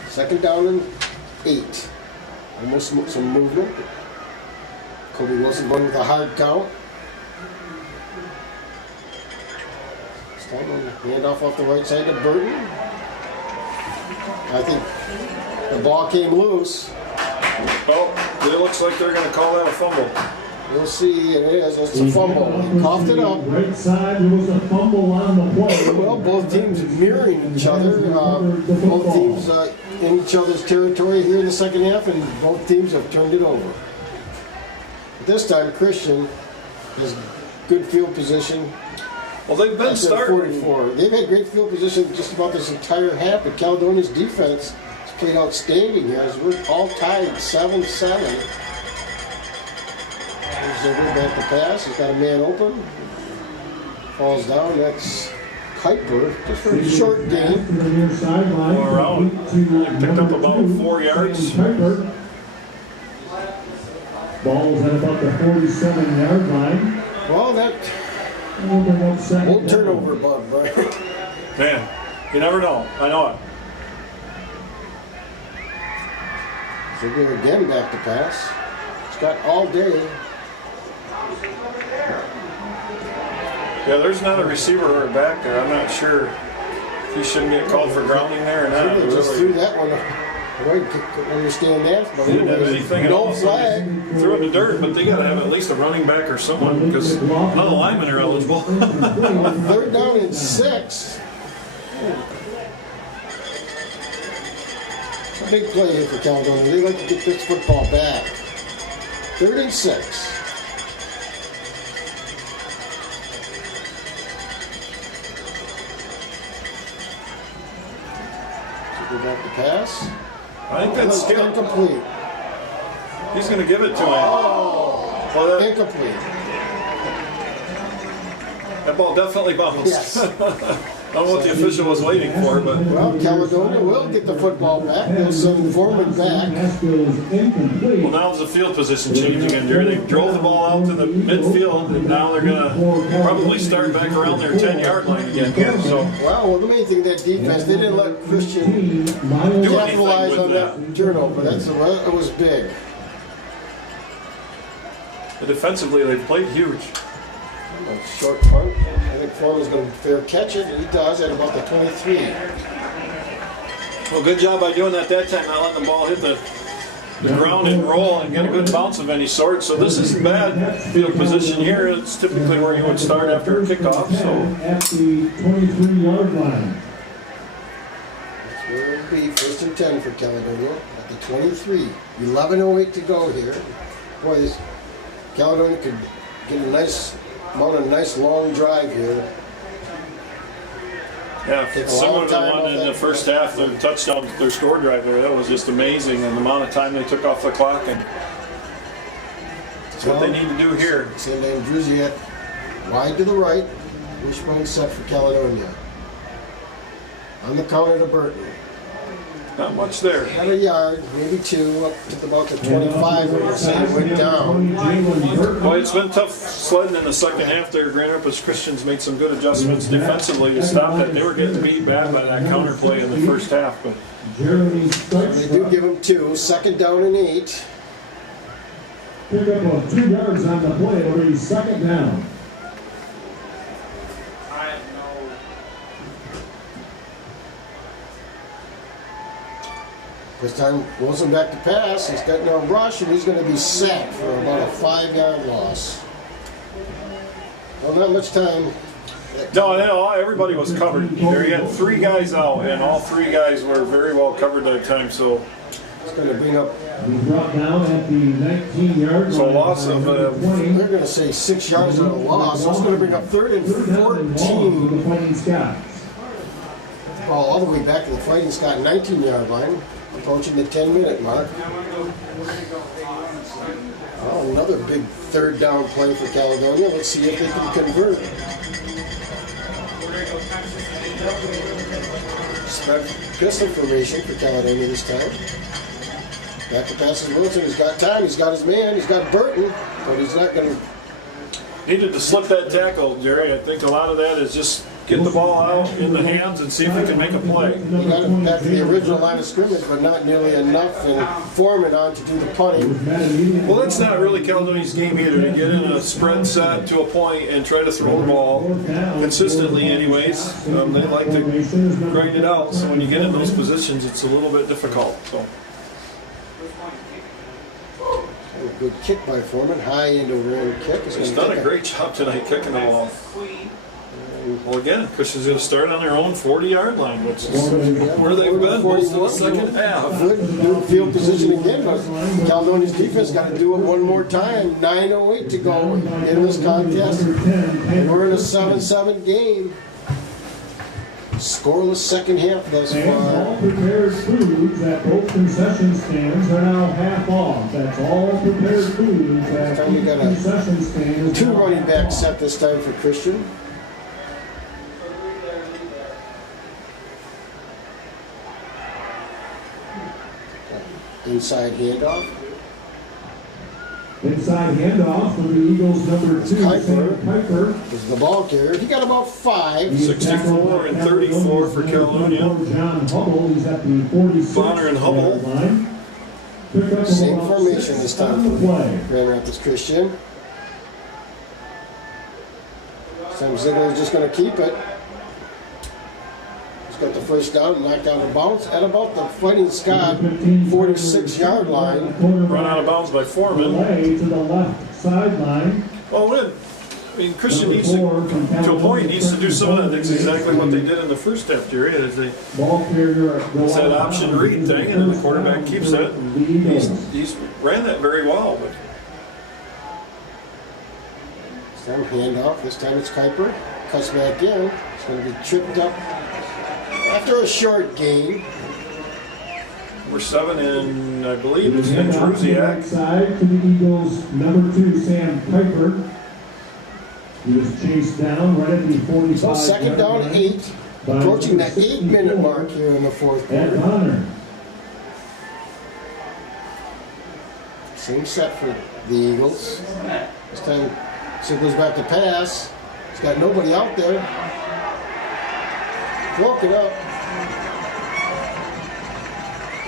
Second down and 8. Almost some movement. Kobe Wilson going with a hard count. Handoff off the right side to Burton. I think the ball came loose. well, it looks like they're going to call that a fumble. We'll see. It is. It's a fumble. He coughed it up. Right side, there was a fumble on the play. Well, both teams mirroring each other. Both teams in each other's territory here in the second half, and both teams have turned it over. But this time, Christian has good field position. Well, they've been starting. 44. They've had great field position just about this entire half, but Caledonia's defense has played outstanding here as we're all tied 7-7. There's over, back to pass. He's got a man open. Falls down. That's Kuiper. Just for a short gain. Go around. Picked up about 4 yards. Ball's at about the 47-yard line. Well, that won't turn over, Bud, right? Man, you never know. I know it. So we're again back to pass. It's got all day. Yeah, there's not a receiver or a back there. I'm not sure if he shouldn't get called for grounding there or not. They just threw that one. I couldn't understand that. But They didn't have anything at all. no flag. Threw it in the dirt, but they got to have at least a running back or someone because none of the linemen are eligible. 3rd down and 6. It's a big play here for Caledonia. They like to get this football back. 3rd and 6. So go back to pass. I think that's still incomplete. He's going to give it to him. Oh, Well, incomplete. that ball definitely bounced. Yes. I don't know what the official was waiting for, but Well, Caledonia will get the football back. They'll send Foreman back. well, now the field position changing in there. They drove the ball out to the midfield, and now they're going to probably start back around their 10-yard line again here. So Well, the main thing of that defense, they didn't let Christian capitalize on that turnover. It was big. defensively, they've played huge. A short punt. I think Foreman's going to fair catch it, and he does at about the 23. Well, good job by doing that time, not letting the ball hit the ground and roll and get a good bounce of any sort. So this isn't bad field position here. It's typically where you would start after a kickoff. So at the 23-yard line. That's where it will be. 1st and 10 for Caledonia at the 23. 11:08 to go here. Boy, this Caledonia could get a nice long drive here. yeah, Take a similar long to the time one off in that the first half, their touchdown, their score drive there. That was just amazing, and the amount of time they took off the clock. And that's what they need to do here. St. Andrewsiak wide to the right. Wishbone set for Caledonia. On the counter to Burton. Not much there. Got a yard, maybe 2, up to about the 25 when you say it went down. Well, it's been tough sledding in the second half there. Grand Rapids Christians made some good adjustments defensively to stop that. They were getting beat bad by that counter play in the first half, but They do give them 2, 2nd down and 8. Pick up on 2 yards on the play. It'll be 2nd down. This time Wilson back to pass. He's got no rush, and he's going to be sacked for about a 5-yard loss. Well, not much time. no, everybody was covered. There he had 3 guys out, and all 3 guys were very well covered that time. So It's going to bring up. He's brought down at the 19-yard line. So a loss of, They're going to say 6 yards on a loss. So it's going to bring up 3rd and 14. The Fighting Scots. Ball all the way back to the Fighting Scott 19-yard line. Approaching the 10-minute mark. Oh, another big 3rd down play for Caledonia. Let's see if they can convert. Spread pistol formation for Caledonia this time. Back to passes Wilson. He's got time. He's got his man. He's got Burton. But he's not going to. needed to slip that tackle, Jerry. I think a lot of that is just get the ball out in the hands and see if he can make a play. He got him back to the original line of scrimmage, but not nearly enough, and Foreman on to do the punting. Well, that's not really Caledonia's game either, to get in a spread set to a point and try to throw the ball consistently anyways. They like to grind it out, so when you get in those positions, it's a little bit difficult. So. A good kick by Foreman, high end over end kick. He's done a great job tonight kicking the ball. Well, again, Christian's going to start on their own 40-yard line, which is where they've been most of the second half. Good new field position again, but Caledonia's defense got to do it one more time. 9:08 to go in this contest, and we're in a 7-7 game. Scoreless second half thus And all far. prepared foods at both concession stands are now half off. That's all prepared foods at Time we each got a concession stand. is 2 now running half back off. set this time for Christian. Inside handoff. Inside handoff for the Eagles, number 2, Kuiper. Sam Kuiper. Is the ball carrier. He got about 5. 64 and 34 for Caledonia. John Hubble, he's at the 46 Bonner and Hubble. line. Picked up Same about formation 6 this on time the for play. Grand Rapids Christian. This time Ziegler's just going to keep it. He's got the first down and knocked out of bounds at about the Fighting Scott 46-yard line. Run out of bounds by Foreman. Delay to the left sideline. Well, I mean, Christian needs to a point, needs to do some of that. That's exactly what they did in the first half period. Is they Ball carrier. it's that option read thing, and then the quarterback keeps it. He's ran that very well. But This time handoff. This time it's Kuiper. Cuts back in. It's going to be tripped up after a short gain. we're 7, and I believe it's in Jerusiak. Side to the Eagles, number 2, Sam Kuiper. He was chased down right at the 45. So second down, 8. Approaching the 8-minute mark here in the fourth At quarter. Bonner. Same set for the Eagles. This time, Ziegler's back to pass. He's got nobody out there. Broke it up.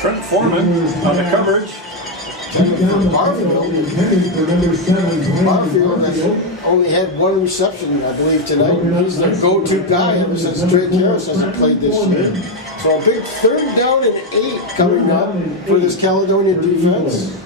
Trent Foreman on the coverage. Barfield has only had 1 reception, I believe, tonight. He's their go-to guy ever since Drake Harris hasn't played this year. So a big 3rd down and 8 coming up for this Caledonia defense.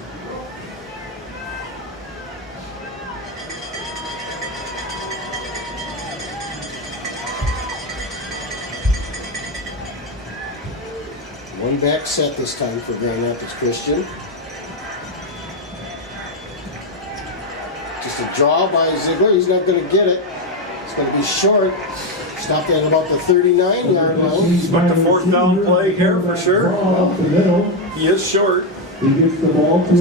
One back set this time for Grand Rapids Christian. Just a draw by Ziegler. He's not going to get it. It's going to be short. Stopped at about the 39-yard line. Expect a 4th down play here for sure. He is short. It's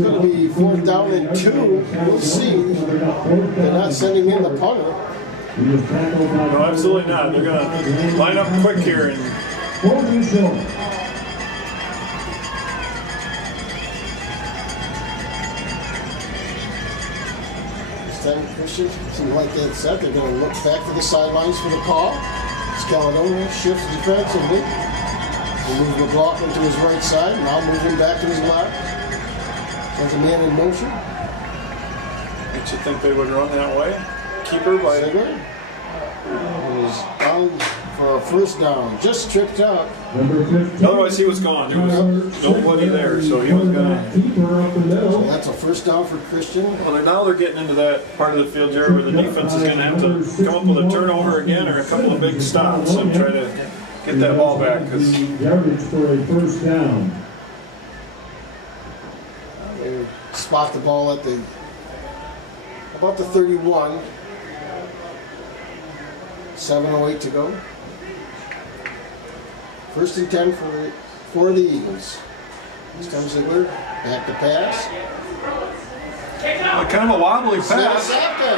going to be 4th down and 2. We'll see. They're not sending in the punter. No, absolutely not. They're going to line up quick here. And Christian seems like they had set. They're going to look back to the sidelines for the call. It's Caledonia shifts defensively. They move McLaughlin to his right side. Now moving back to his left. There's a man in motion. don't you think they would run that way? Keeper by Ziegler. He was down for a 1st down. Just tripped up. Otherwise, he was gone. There was nobody there, so he was going to. So that's a 1st down for Christian. Well, now they're getting into that part of the field, Jerry, where the defense is going to have to come up with a turnover again or a couple of big stops and try to get that ball back. Because yardage for a 1st down. They spot the ball at about the 31. 7:08 to go. 1st and 10 for the Eagles. This time Ziegler back to pass. kind of a wobbly pass. Intercepted.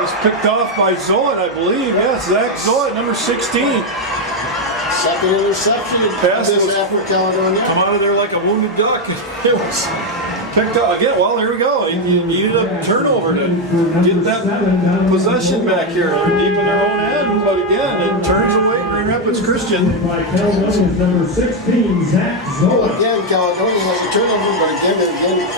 Was picked off by Zoet, I believe. Yes, Zach Zoet, number 16. Second interception. Pass This was- after Caledonia. Come out of there like a wounded duck. It was picked up again. Well, there we go. You needed a turnover to get that possession back here. They're deep in their own end, but again, it turns away Grand Rapids Christian. By Caledonia's number 16, Zach Well, Zola. again, Caledonia has a turnover, but again, they're getting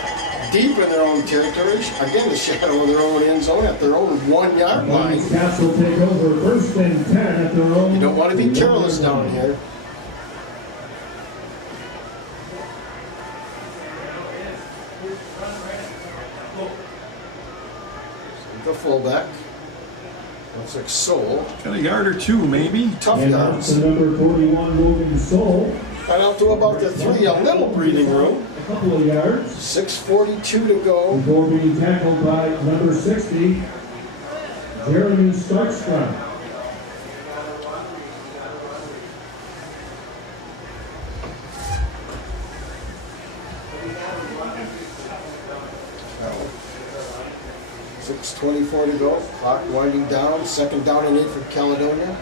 deep in their own territory. Again, the shadow of their own end zone at their own 1-yard line. Cats will take over 1st and 10 at their own. You don't want to be careless down here. The fullback. Looks like Soul. Got a yard or two, maybe. Tough And yards. the number 41, Logan Soul. Got out to about the 3, a little breathing room. A couple of yards 6:42 to go. before being tackled by number 60, Jeremy Starkstrom. 6:24 to go. Clock winding down. Second down and 8 for Caledonia.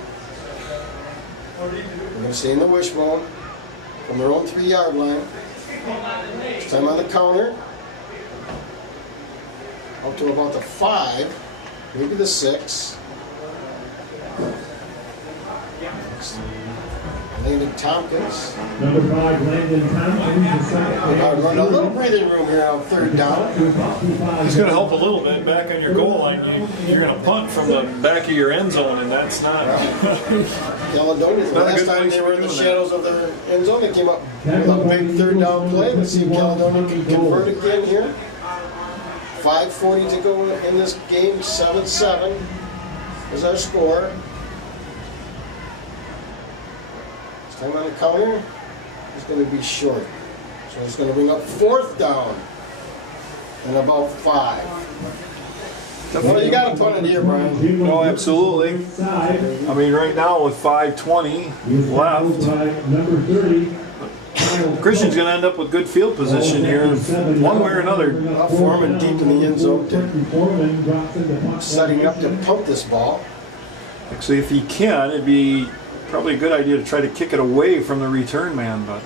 We're going to stay in the wishbone from their own 3-yard line. This time on the counter. Up to about the 5, maybe the 6. Landon Tompkins. Number 5, Landon Tompkins, the second. Run a little breathing room here on third down. It's going to help a little bit back on your goal line. You're going to punt from the back of your end zone, and that's not. Caledonia, the Not a last good time place they to were be in the doing that. shadows of their end zone, they came up with a big third down play. Let's see if Caledonia can convert again here. 5:40 to go in this game. 7-7 is our score. This time on the counter, it's going to be short. So it's going to bring up 4th down and about 5. Well, you got to punt it here, Brian. No, absolutely. I mean, right now with 5:20 left, Number 30. Christian's going to end up with good field position here, one way or another. Foreman deep in the end zone, setting up to punt this ball. Actually, if he can, it'd be probably a good idea to try to kick it away from the return man, but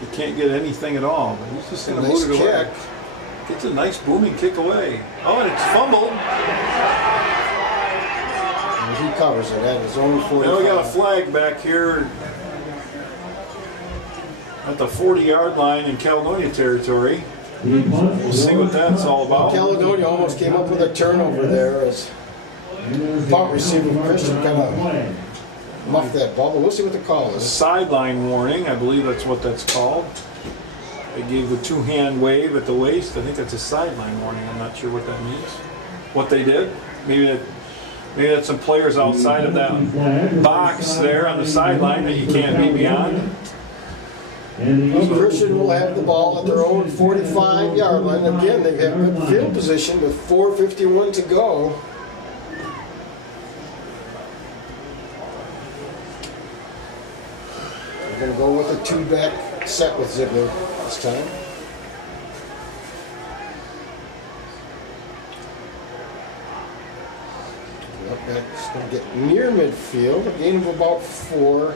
he can't get anything at all. But he's just going to Nice boot it away. kick. Gets a nice booming kick away. Oh, and it's fumbled. And he covers it at his own 45. Now we got a flag back here at the 40-yard line in Caledonia territory. We'll see what that's all about. Caledonia almost came up with a turnover there as punt receiver Christian kind of muffed that ball, but we'll see what the call A is. sideline warning, I believe that's what that's called. They gave the 2-hand wave at the waist. I think that's a sideline warning. I'm not sure what that means. What they did. Maybe that's some players outside of that box there on the sideline that you can't be beyond. Christian will have the ball at their own 45-yard line. Again, they have good field position with 4:51 to go. We're going to go with a 2-back set with Ziegler this time. It's going to get near midfield, a gain of about 4.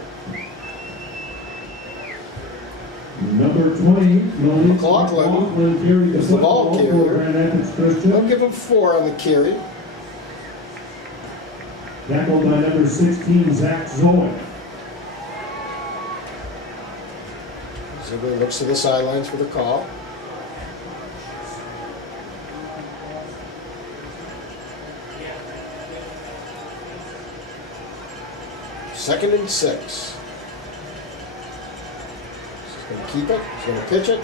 Number 20, McLaughlin is the ball carrier. They'll give him 4 on the carry. Tackled by number 16, Zach Zoe. Ziegler looks to the sidelines for the call. Second and 6. He's going to keep it. He's going to pitch it.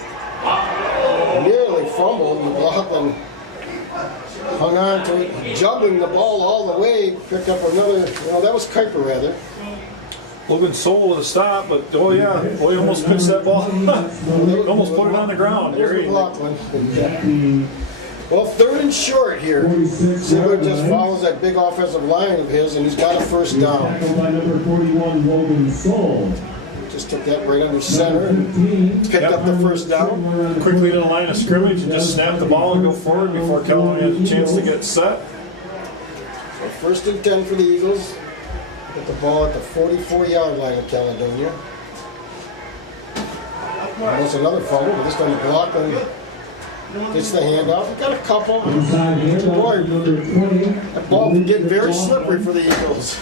Nearly fumbled. McLaughlin hung on to it, juggling the ball all the way. Picked up another. Well, that was Kuiper rather. Logan Soul with a stop, but oh yeah, boy almost pitched that ball. Almost put it on the ground. There's McLaughlin. Well, third and short here. Ziegler just follows that big offensive line of his, and he's got a first down. Tackled by number 41, Logan Soul. Just took that right under center and picked up the first down. Quickly to the line of scrimmage and just snap the ball and go forward before Caledonia has a chance to get set. So first and 10 for the Eagles. Get the ball at the 44-yard line of Caledonia. Almost another fumble, but this time McLaughlin gets the handoff. We've got a couple. Boy, that ball can get very slippery for the Eagles.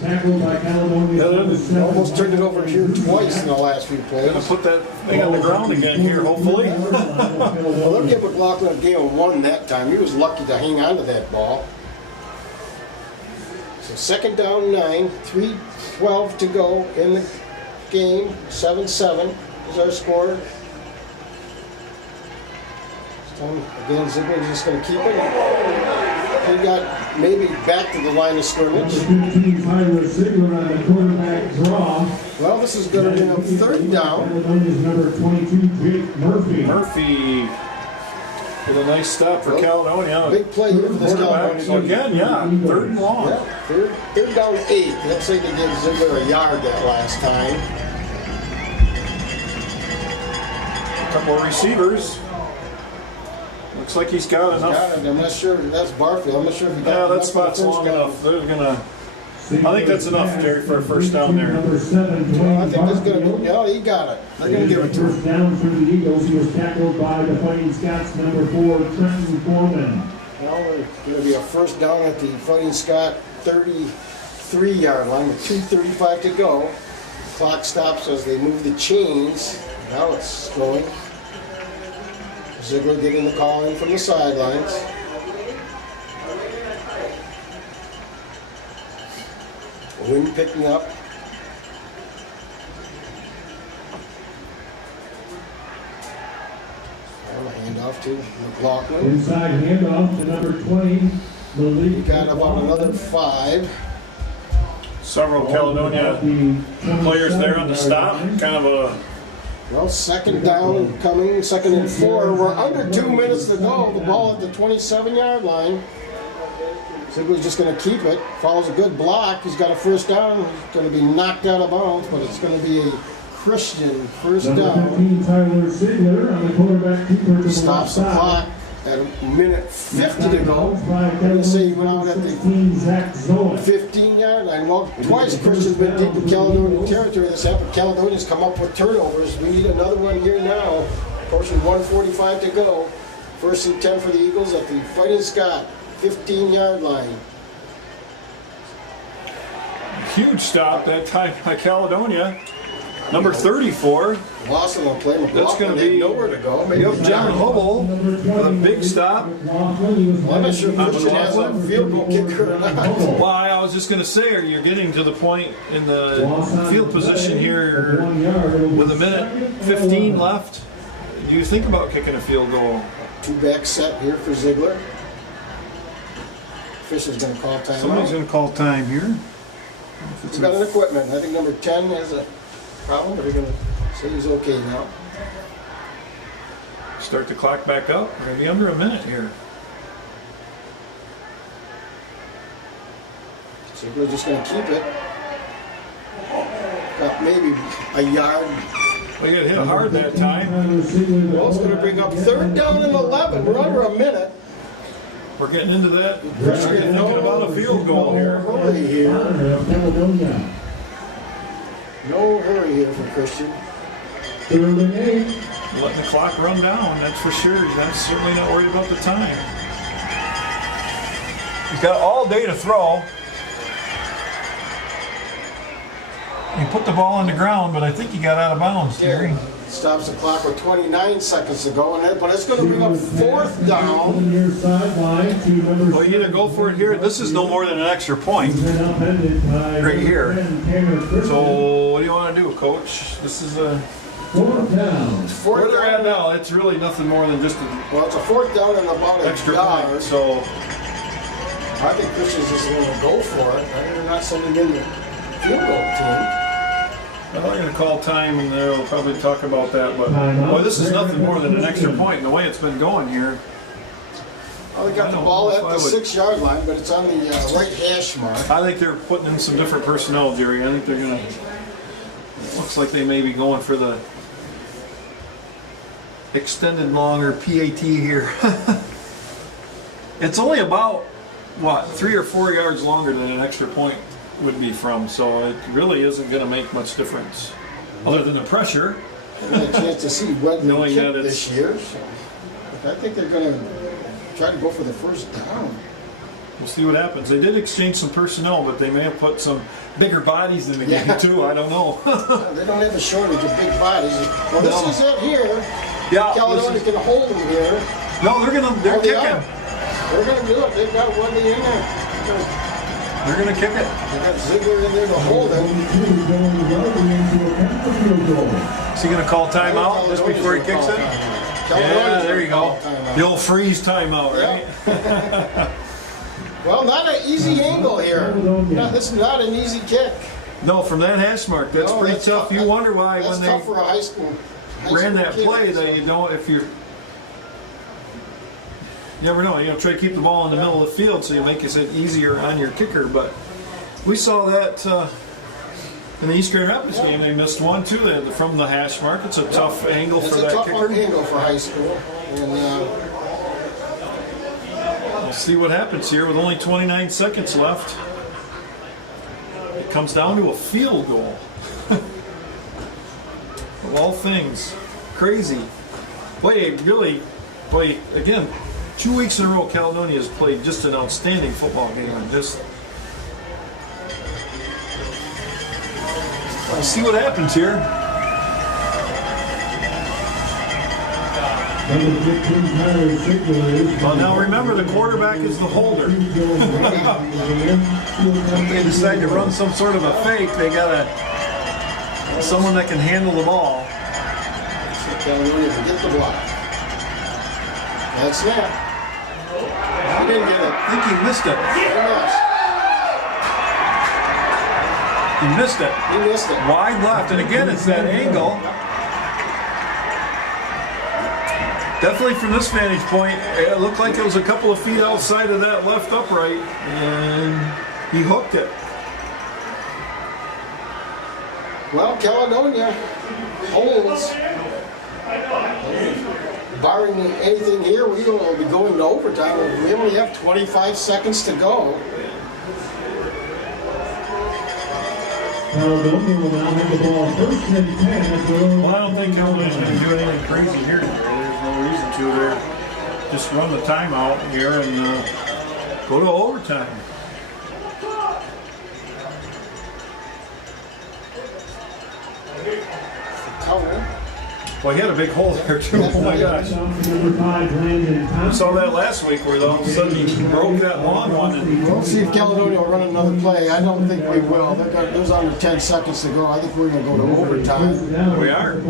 Tackled by Caledonia. Almost turned it over here twice in the last few plays. Gonna put that thing on the ground again here, hopefully. Well, they'll give McLaughlin a gain of 1 that time. He was lucky to hang on to that ball. So second down 9, 3:12 to go in the game. 7-7 is our score. Again, Ziegler's just going to keep it. He got maybe back to the line of scrimmage. Tyler Ziegler on the quarterback draw. Well, this is going to be a third down. Caledonia's number 22, Jake Murphy. Murphy with a nice stop for Caledonia. Big play here for this Quarterback. Caledonia. So again, yeah, third and long. Yeah, third down 8. Let's say they gave Ziegler a yard that last time. A couple of receivers. Looks like he's got enough. Got it. I'm not sure. That's Barfield. I'm not sure if he got Yeah, enough that for spot's the first long down. enough. They're gonna. I think that's enough, Jerry, for a first down there. Number 7, Well, I think that's Barfield. going to go. Yeah, he got it. They're going to give it to him. First down for the Eagles. He was tackled by the Fighting Scots, number 4, Trenton Foreman. Well, there's going to be a first down at the Fighting Scott 33-yard line with 2:35 to go. Clock stops as they move the chains. Now it's going. Ziegler getting the call in from the sidelines. Wind picking up. And a handoff to McLaughlin. Inside handoff to number 20, Malik. We got about another 5. Several Caledonia players there on the stop. Kind of a. Well, second down coming, 2nd and 4. We're under 2 minutes to go. The ball at the 27-yard line. Ziegler's just going to keep it. Follows a good block. He's got a first down. He's going to be knocked out of bounds, but it's going to be a Christian first Number down. 15, Tyler Ziegler on the quarterback keeper to the Stops the left clock side. at a minute 50 to go. I'm going to say he went out at the 16, Zach Zola. 15-yard line. Well, twice Christian's been deep in Caledonian territory this happened. Caledonia's come up with turnovers. We need another one here now. Approaching 1:45 to go. 1st and 10 for the Eagles at the Fighting Scott 15-yard line. Huge stop that time by Caledonia. Number 34. Loss of the play. That's McLaughlin going to had be nowhere to go. Maybe John Hubble with a big stop. Well, I'm not sure Christian has a field goal kicker or not. Well, I was just going to say, are you getting to the point in the field position here with a minute 15 left? Do you think about kicking a field goal? 2-back set here for Ziegler. Fisher's going to call timeout. Somebody's going to call time here. He's got an equipment. I think number 10 has a problem, but they're going to say he's okay now. Start the clock back up. We're going to be under a minute here. Ziegler just going to keep it. Got maybe a yard. Well, you got hit hard that time. Well, it's going to bring up 3rd down and 11. We're under a minute. We're getting into that. We're thinking about a field goal here. No hurry here. Caledonia. No hurry here for Christian. 3rd and 8. Letting the clock run down, that's for sure. That's certainly not worried about the time. He's got all day to throw. He put the ball on the ground, but I think he got out of bounds, Jerry. Stops the clock with 29 seconds to go, but it's going to bring up 4th down. Well, you either go for it here. This is no more than an extra point right here. So, what do you want to do, Coach? This is a 4th down. where they're at now. It's really nothing more than just an Well, it's a 4th down and about a extra yard. point. So, I think Christian's just going to go for it. I think they're not sending in the field goal team. I'm not going to call time, and they'll probably talk about that. But boy, this is nothing more than an extra point. And the way it's been going here. Well, they got the ball at the 6-yard line, but it's on the right hash mark. I think they're putting in some different personnel, Jerry. I think they're going to. Looks like they may be going for the extended longer PAT here. It's only about, what, 3 or 4 yards longer than an extra point would be from, so it really isn't going to make much difference other than the pressure. We had a chance to see Wedley Knowing kick that it's- this year. So I think they're going to try to go for the first down. We'll see what happens. They did exchange some personnel, but they may have put some bigger bodies in the game too. I don't know. They don't have a shortage of big bodies. Well, this is it here. Yeah, Caledonia can hold them here. no, they're Oh, they kicking. are. They're going to do it. They've got Wedley in there. They're going to kick it. They got Ziegler in there to hold him. Is he going to call timeout just before he kicks it? Yeah, there you go. The old freeze timeout, right? Yep. Well, not an easy angle here. No, this is not an easy kick. No, from that hash mark, that's No, pretty that's tough. You wonder why That's when tough they for a high school ran that kid. play, they don't, if you're, you never know, try to keep the ball in the middle of the field so you make it easier on your kicker, but we saw that in the East Grand Rapids game. They missed one too from the hash mark. It's a tough angle It's for a that tough kicker. angle for high school. And We'll see what happens here with only 29 seconds left. It comes down to a field goal. Of all things, crazy. Boy, again, 2 weeks in a row, Caledonia has played just an outstanding football game. And just let's see what happens here. Well, now remember, the quarterback is the holder. If they decide to run some sort of a fake, they got someone that can handle the ball. So Caledonia can get the block. That's snap. He didn't get it. I think he missed it. He missed. He missed it. He missed it. Wide left, and again, it's that angle. Definitely from this vantage point, it looked like it was a couple of feet outside of that left upright, and he hooked it. Well, Caledonia holds. Barring anything here, we will be going to overtime. We only have 25 seconds to go. Caledonia will now have the ball first and 10 at their own. Well, I don't think Caledonia's going to do anything crazy here today. There's no reason to. They're just run the timeout here and go to overtime. Counter. Well, he had a big hole there too. Oh my gosh. Number 5, Landon We Thompson. saw that last week where all of a sudden he broke that long one. And We'll see if Caledonia will run another play. I don't think we will. There's under 10 seconds to go. I think we're going to go to overtime. We are.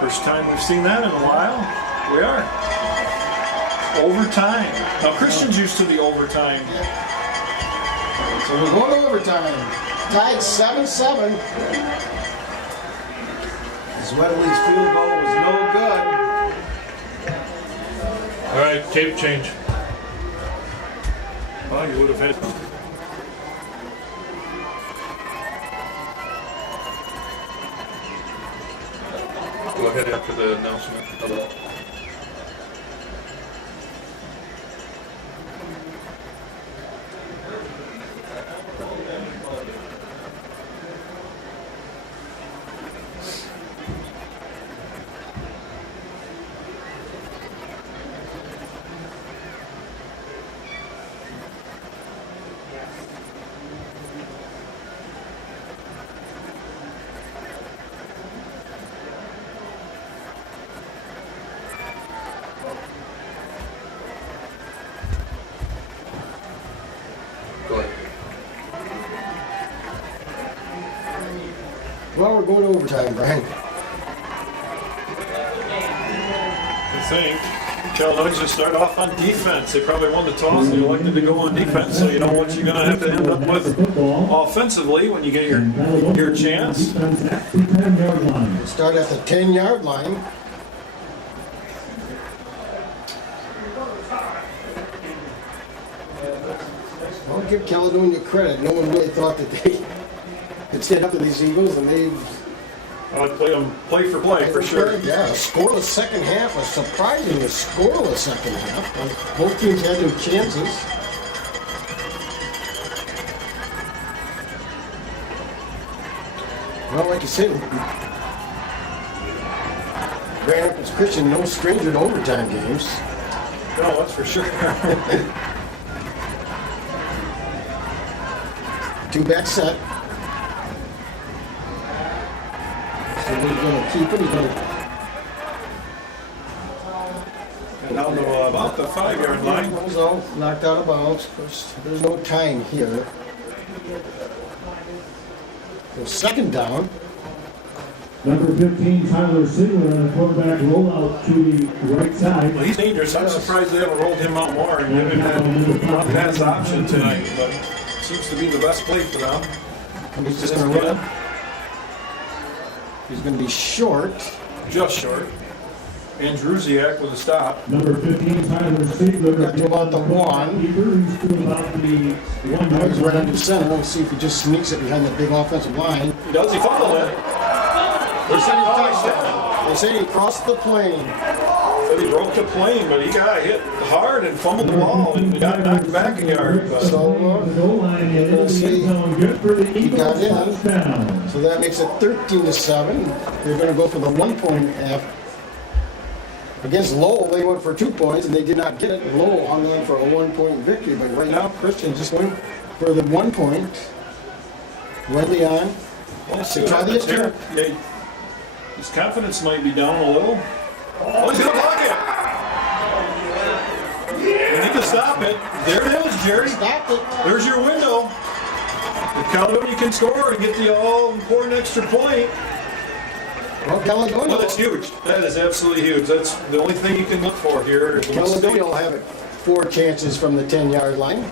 First time we've seen that in a while. We are. Overtime. Now Christian's used to the overtime. So we're going to overtime. Tied 7-7. Webley's field goal was no good. All right, tape change. Well, you would have had. Go ahead after the announcement. Go ahead. Well, we're going to overtime, Brian. I think Caledonia's going to start off on defense. They probably won the toss and elected to go on defense, so you know what you're going to have to end up with offensively when you get your chance. Start at the 10-yard line. I'll give Caledonia credit. No one really thought that they could stand up to these Eagles, and they've I'd play them play for play for sure. Yeah, a scoreless second half, a surprisingly scoreless second half. Both teams had their chances. Well, like you said, Grand Rapids Christian, no stranger to overtime games. No, that's for sure. Two-back set. So he's going to keep it. He's going to. And down to about the 5-yard line. Goes out, knocked out of bounds. Of course, there's no time here. So second down. Number 15, Tyler Sigler on a quarterback rollout to the right side. Well, he's dangerous. I'm surprised they haven't rolled him out more and given him that pass option tonight. But seems to be the best play for them. He's just going to run. He's going to be short. Just short. Andrewsiak with a stop. Number 15, Tyler Sigler. Got to about the 1. He's to about the 1 Now yard he's right under center. We'll see if he just sneaks it behind the big offensive line. He does. He fumbled it. They said he touched it. They said he crossed the plane. So really broke the plane, but he got hit hard and fumbled the ball and got knocked back a yard. But So, The goal line is in the end zone, good for the he got Eagles, in. touchdown. So that makes it 13-7. They're going to go for the 1 point half. Against Lowell, they went for 2 points and they did not get it. Lowell hung on for a 1 point victory, but right now Christian just went for the 1 point. Wendy on. let's see Try what the happens here. attempt. Yeah, his confidence might be down a little. Oh, he's going to block it. We need to stop it. There it is, Jerry. Stop it. There's your window. If Caledonia can score and get the all-important extra point, Well, Caledonia. well, that's huge. That is absolutely huge. That's the only thing you can look for here. Caledonia will have it 4 chances from the 10-yard line.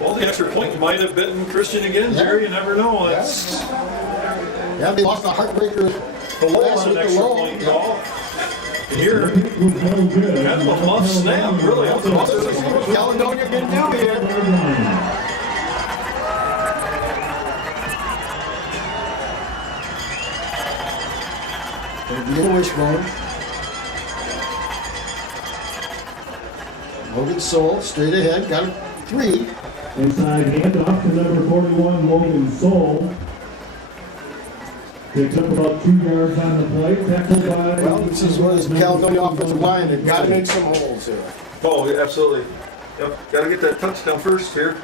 Well, the extra point might have bitten Christian again, Jerry. You never know. That's Yeah, they lost a heartbreaker below last on an week extra alone. point call. And here, It was no good. kind of a muff snap, really. What Caledonia can do here. There'll be a wishbone. Logan Soul, straight ahead, got a 3. Inside handoff to number 41, Logan Soul. Picked up about 2 yards on the play, tackled by... Well, this is where this Caledonia offensive line, they've got to make some holes here. oh, yeah, absolutely. Yep, got to get that touchdown first here.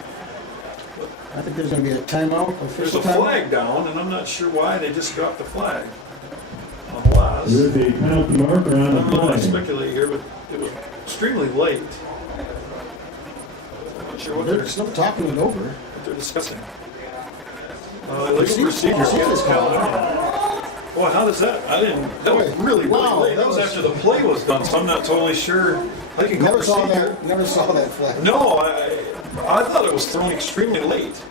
I think there's going to be a timeout. There's a flag down, and I'm not sure why they just dropped the flag on the last. With a penalty marker on the I'm not going to play. speculate here, but it was extremely late. I'm not sure what They're still talking it over. they're discussing. Legal procedure. See this call. Boy, how does that? I didn't. That was really, Wow, late. That was after the play was done, so I'm not totally sure. I can Never saw that. Never saw that flag. No, I thought it was thrown extremely late.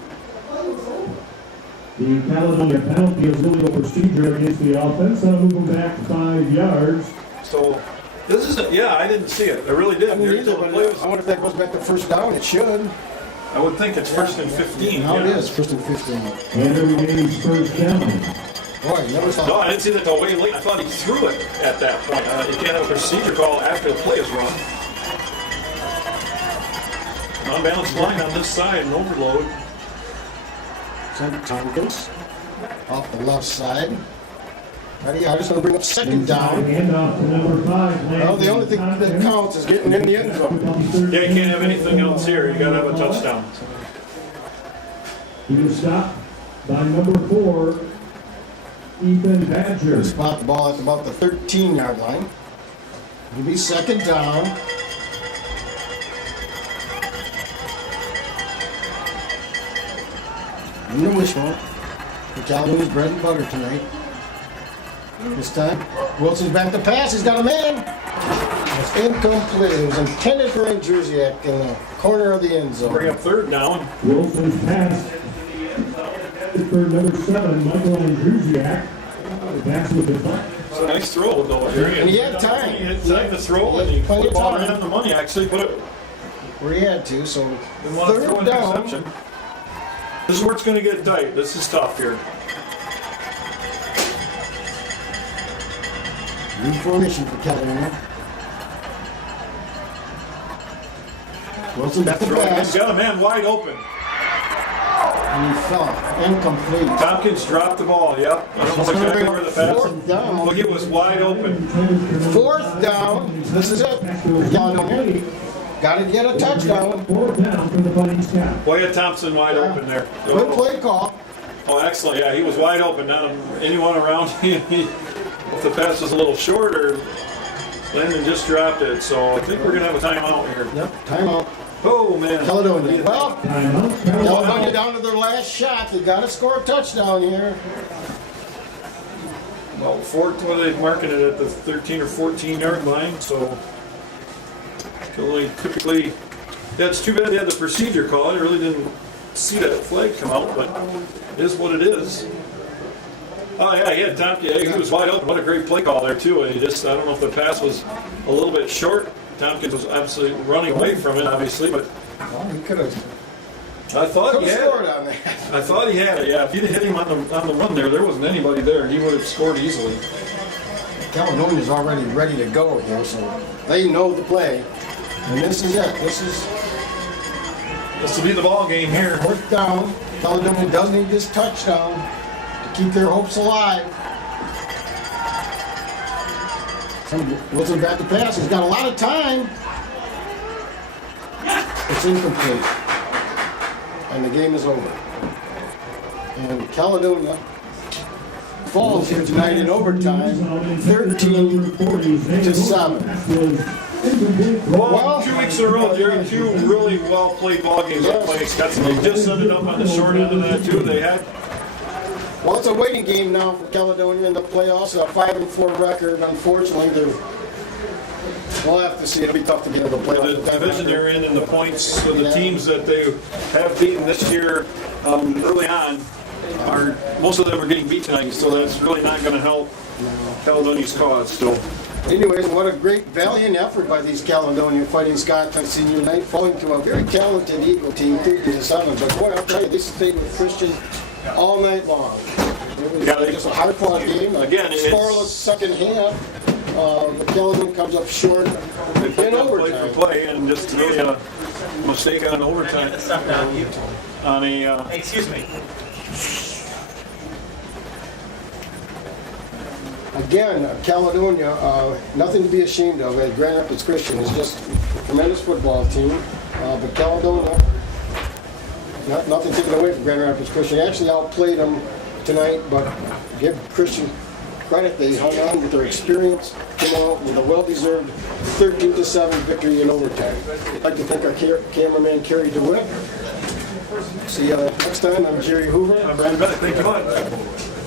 The Caledonia penalty is legal procedure against the offense. That'll move them back 5 yards. So this isn't. Yeah, I didn't see it. I really I didn't. mean, There either, till the but play was- I wonder if that goes back to first down. It should. I would think it's first and 15. Now yeah. it is first and 15. And it remains first down. Boy, never saw. No, I didn't see that till way late. I thought he threw it at that point. You can't have a procedure call after the play is run. Non-balanced line on this side, an overload. St. Tompkins off the left side. Ready? I just want to bring up second down. Handoff to number 5. Well, the only thing that counts is getting in the end zone. Yeah, you can't have anything else here. You got to have a touchdown. He was stopped by number 4, Ethan Badger. Spot the ball at about the 13-yard line. It'll be second down. In the wishbone. The Caledonia's bread and butter tonight. This time, Wilson's back to pass. He's got a man. It's incomplete. It was intended for Andrusiak in the corner of the end zone. Bring up third down. Wilson's pass for number 7, Michael Andrusiak. The pass with the butt. It's a nice throw, though, Jerry. And he had time. He had time to throw, He and had he put plenty the of ball time. right on the money, actually. But it Where he had to, so didn't want to throw third an down. interception. This is where it's going to get tight. This is tough here. New formation for Caledonia. Wilson back to He's pass, got a man wide open. and he fell. Incomplete. Tompkins dropped the ball. Yep. I don't know exactly where the pass. Fourth down. Look, it was wide open. Fourth down. This is it. Caledonia. Got to get a touchdown. 4th down for the Fighting Scots. Boy, had Thompson wide open there. Good play call. Oh, excellent. Yeah, he was wide open. Not anyone around him. If the pass was a little shorter, Landon just dropped it. So I think we're going to have a timeout here. Yep. Timeout. Oh, man. Caledonia. Well, Timeout. Caledonia down to their last shot. They got to score a touchdown here. Well, what are they marking it at the 13 or 14 yard line? So typically, that's too bad they had the procedure call. I really didn't see that flag come out, but it is what it is. Oh yeah, he had Tompkins. Yeah, he was wide open. What a great play call there too. And he just, I don't know if the pass was a little bit short. Tompkins was absolutely running away from it, obviously, but Well, he could have I thought Could he have had scored it. on that. I thought he had it, yeah. If he'd have hit him on the run there wasn't anybody there. He would have scored easily. Caledonia's already ready to go here, so they know the play. And this is it. This will be the ball game here. Fourth down. Caledonia does need this touchdown to keep their hopes alive. Wilson back to pass. He's got a lot of time. It's incomplete. And the game is over. And Caledonia falls here tonight in overtime, 13-7. Well, 2 weeks in a row, Jerry, 2 really well played ball games that place. They just ended up on the short end of that too. They had. Well, it's a waiting game now for Caledonia in the playoffs. A 5-4 record. Unfortunately, we'll have to see. It'll be tough to get into the playoffs. The division they're in and the points of the teams that they have beaten this year early on are most of them are getting beat tonight, so that's really not going to help Caledonia's cause still. Anyways, what a great valiant effort by these Caledonia Fighting Scots on senior night, falling to a very talented Eagle team, 13-7. But boy, I'll tell you, this stayed with Christian all night long. It was just a hard-fought game. Again, it's scoreless second half. The Caledonia comes up short They played in overtime. for play and just really a mistake on overtime. On a Excuse me. Again, Caledonia, nothing to be ashamed of. Grand Rapids Christian is just a tremendous football team. But Caledonia, nothing taken away from Grand Rapids Christian. Actually outplayed them tonight, but give Christian credit. They hung on with their experience, came out with a well-deserved 13-7 victory in overtime. I'd like to thank our cameraman, Kerry DeWitt. See you next time. I'm Jerry Hoover. I'm Brad Bennett. Thank you much.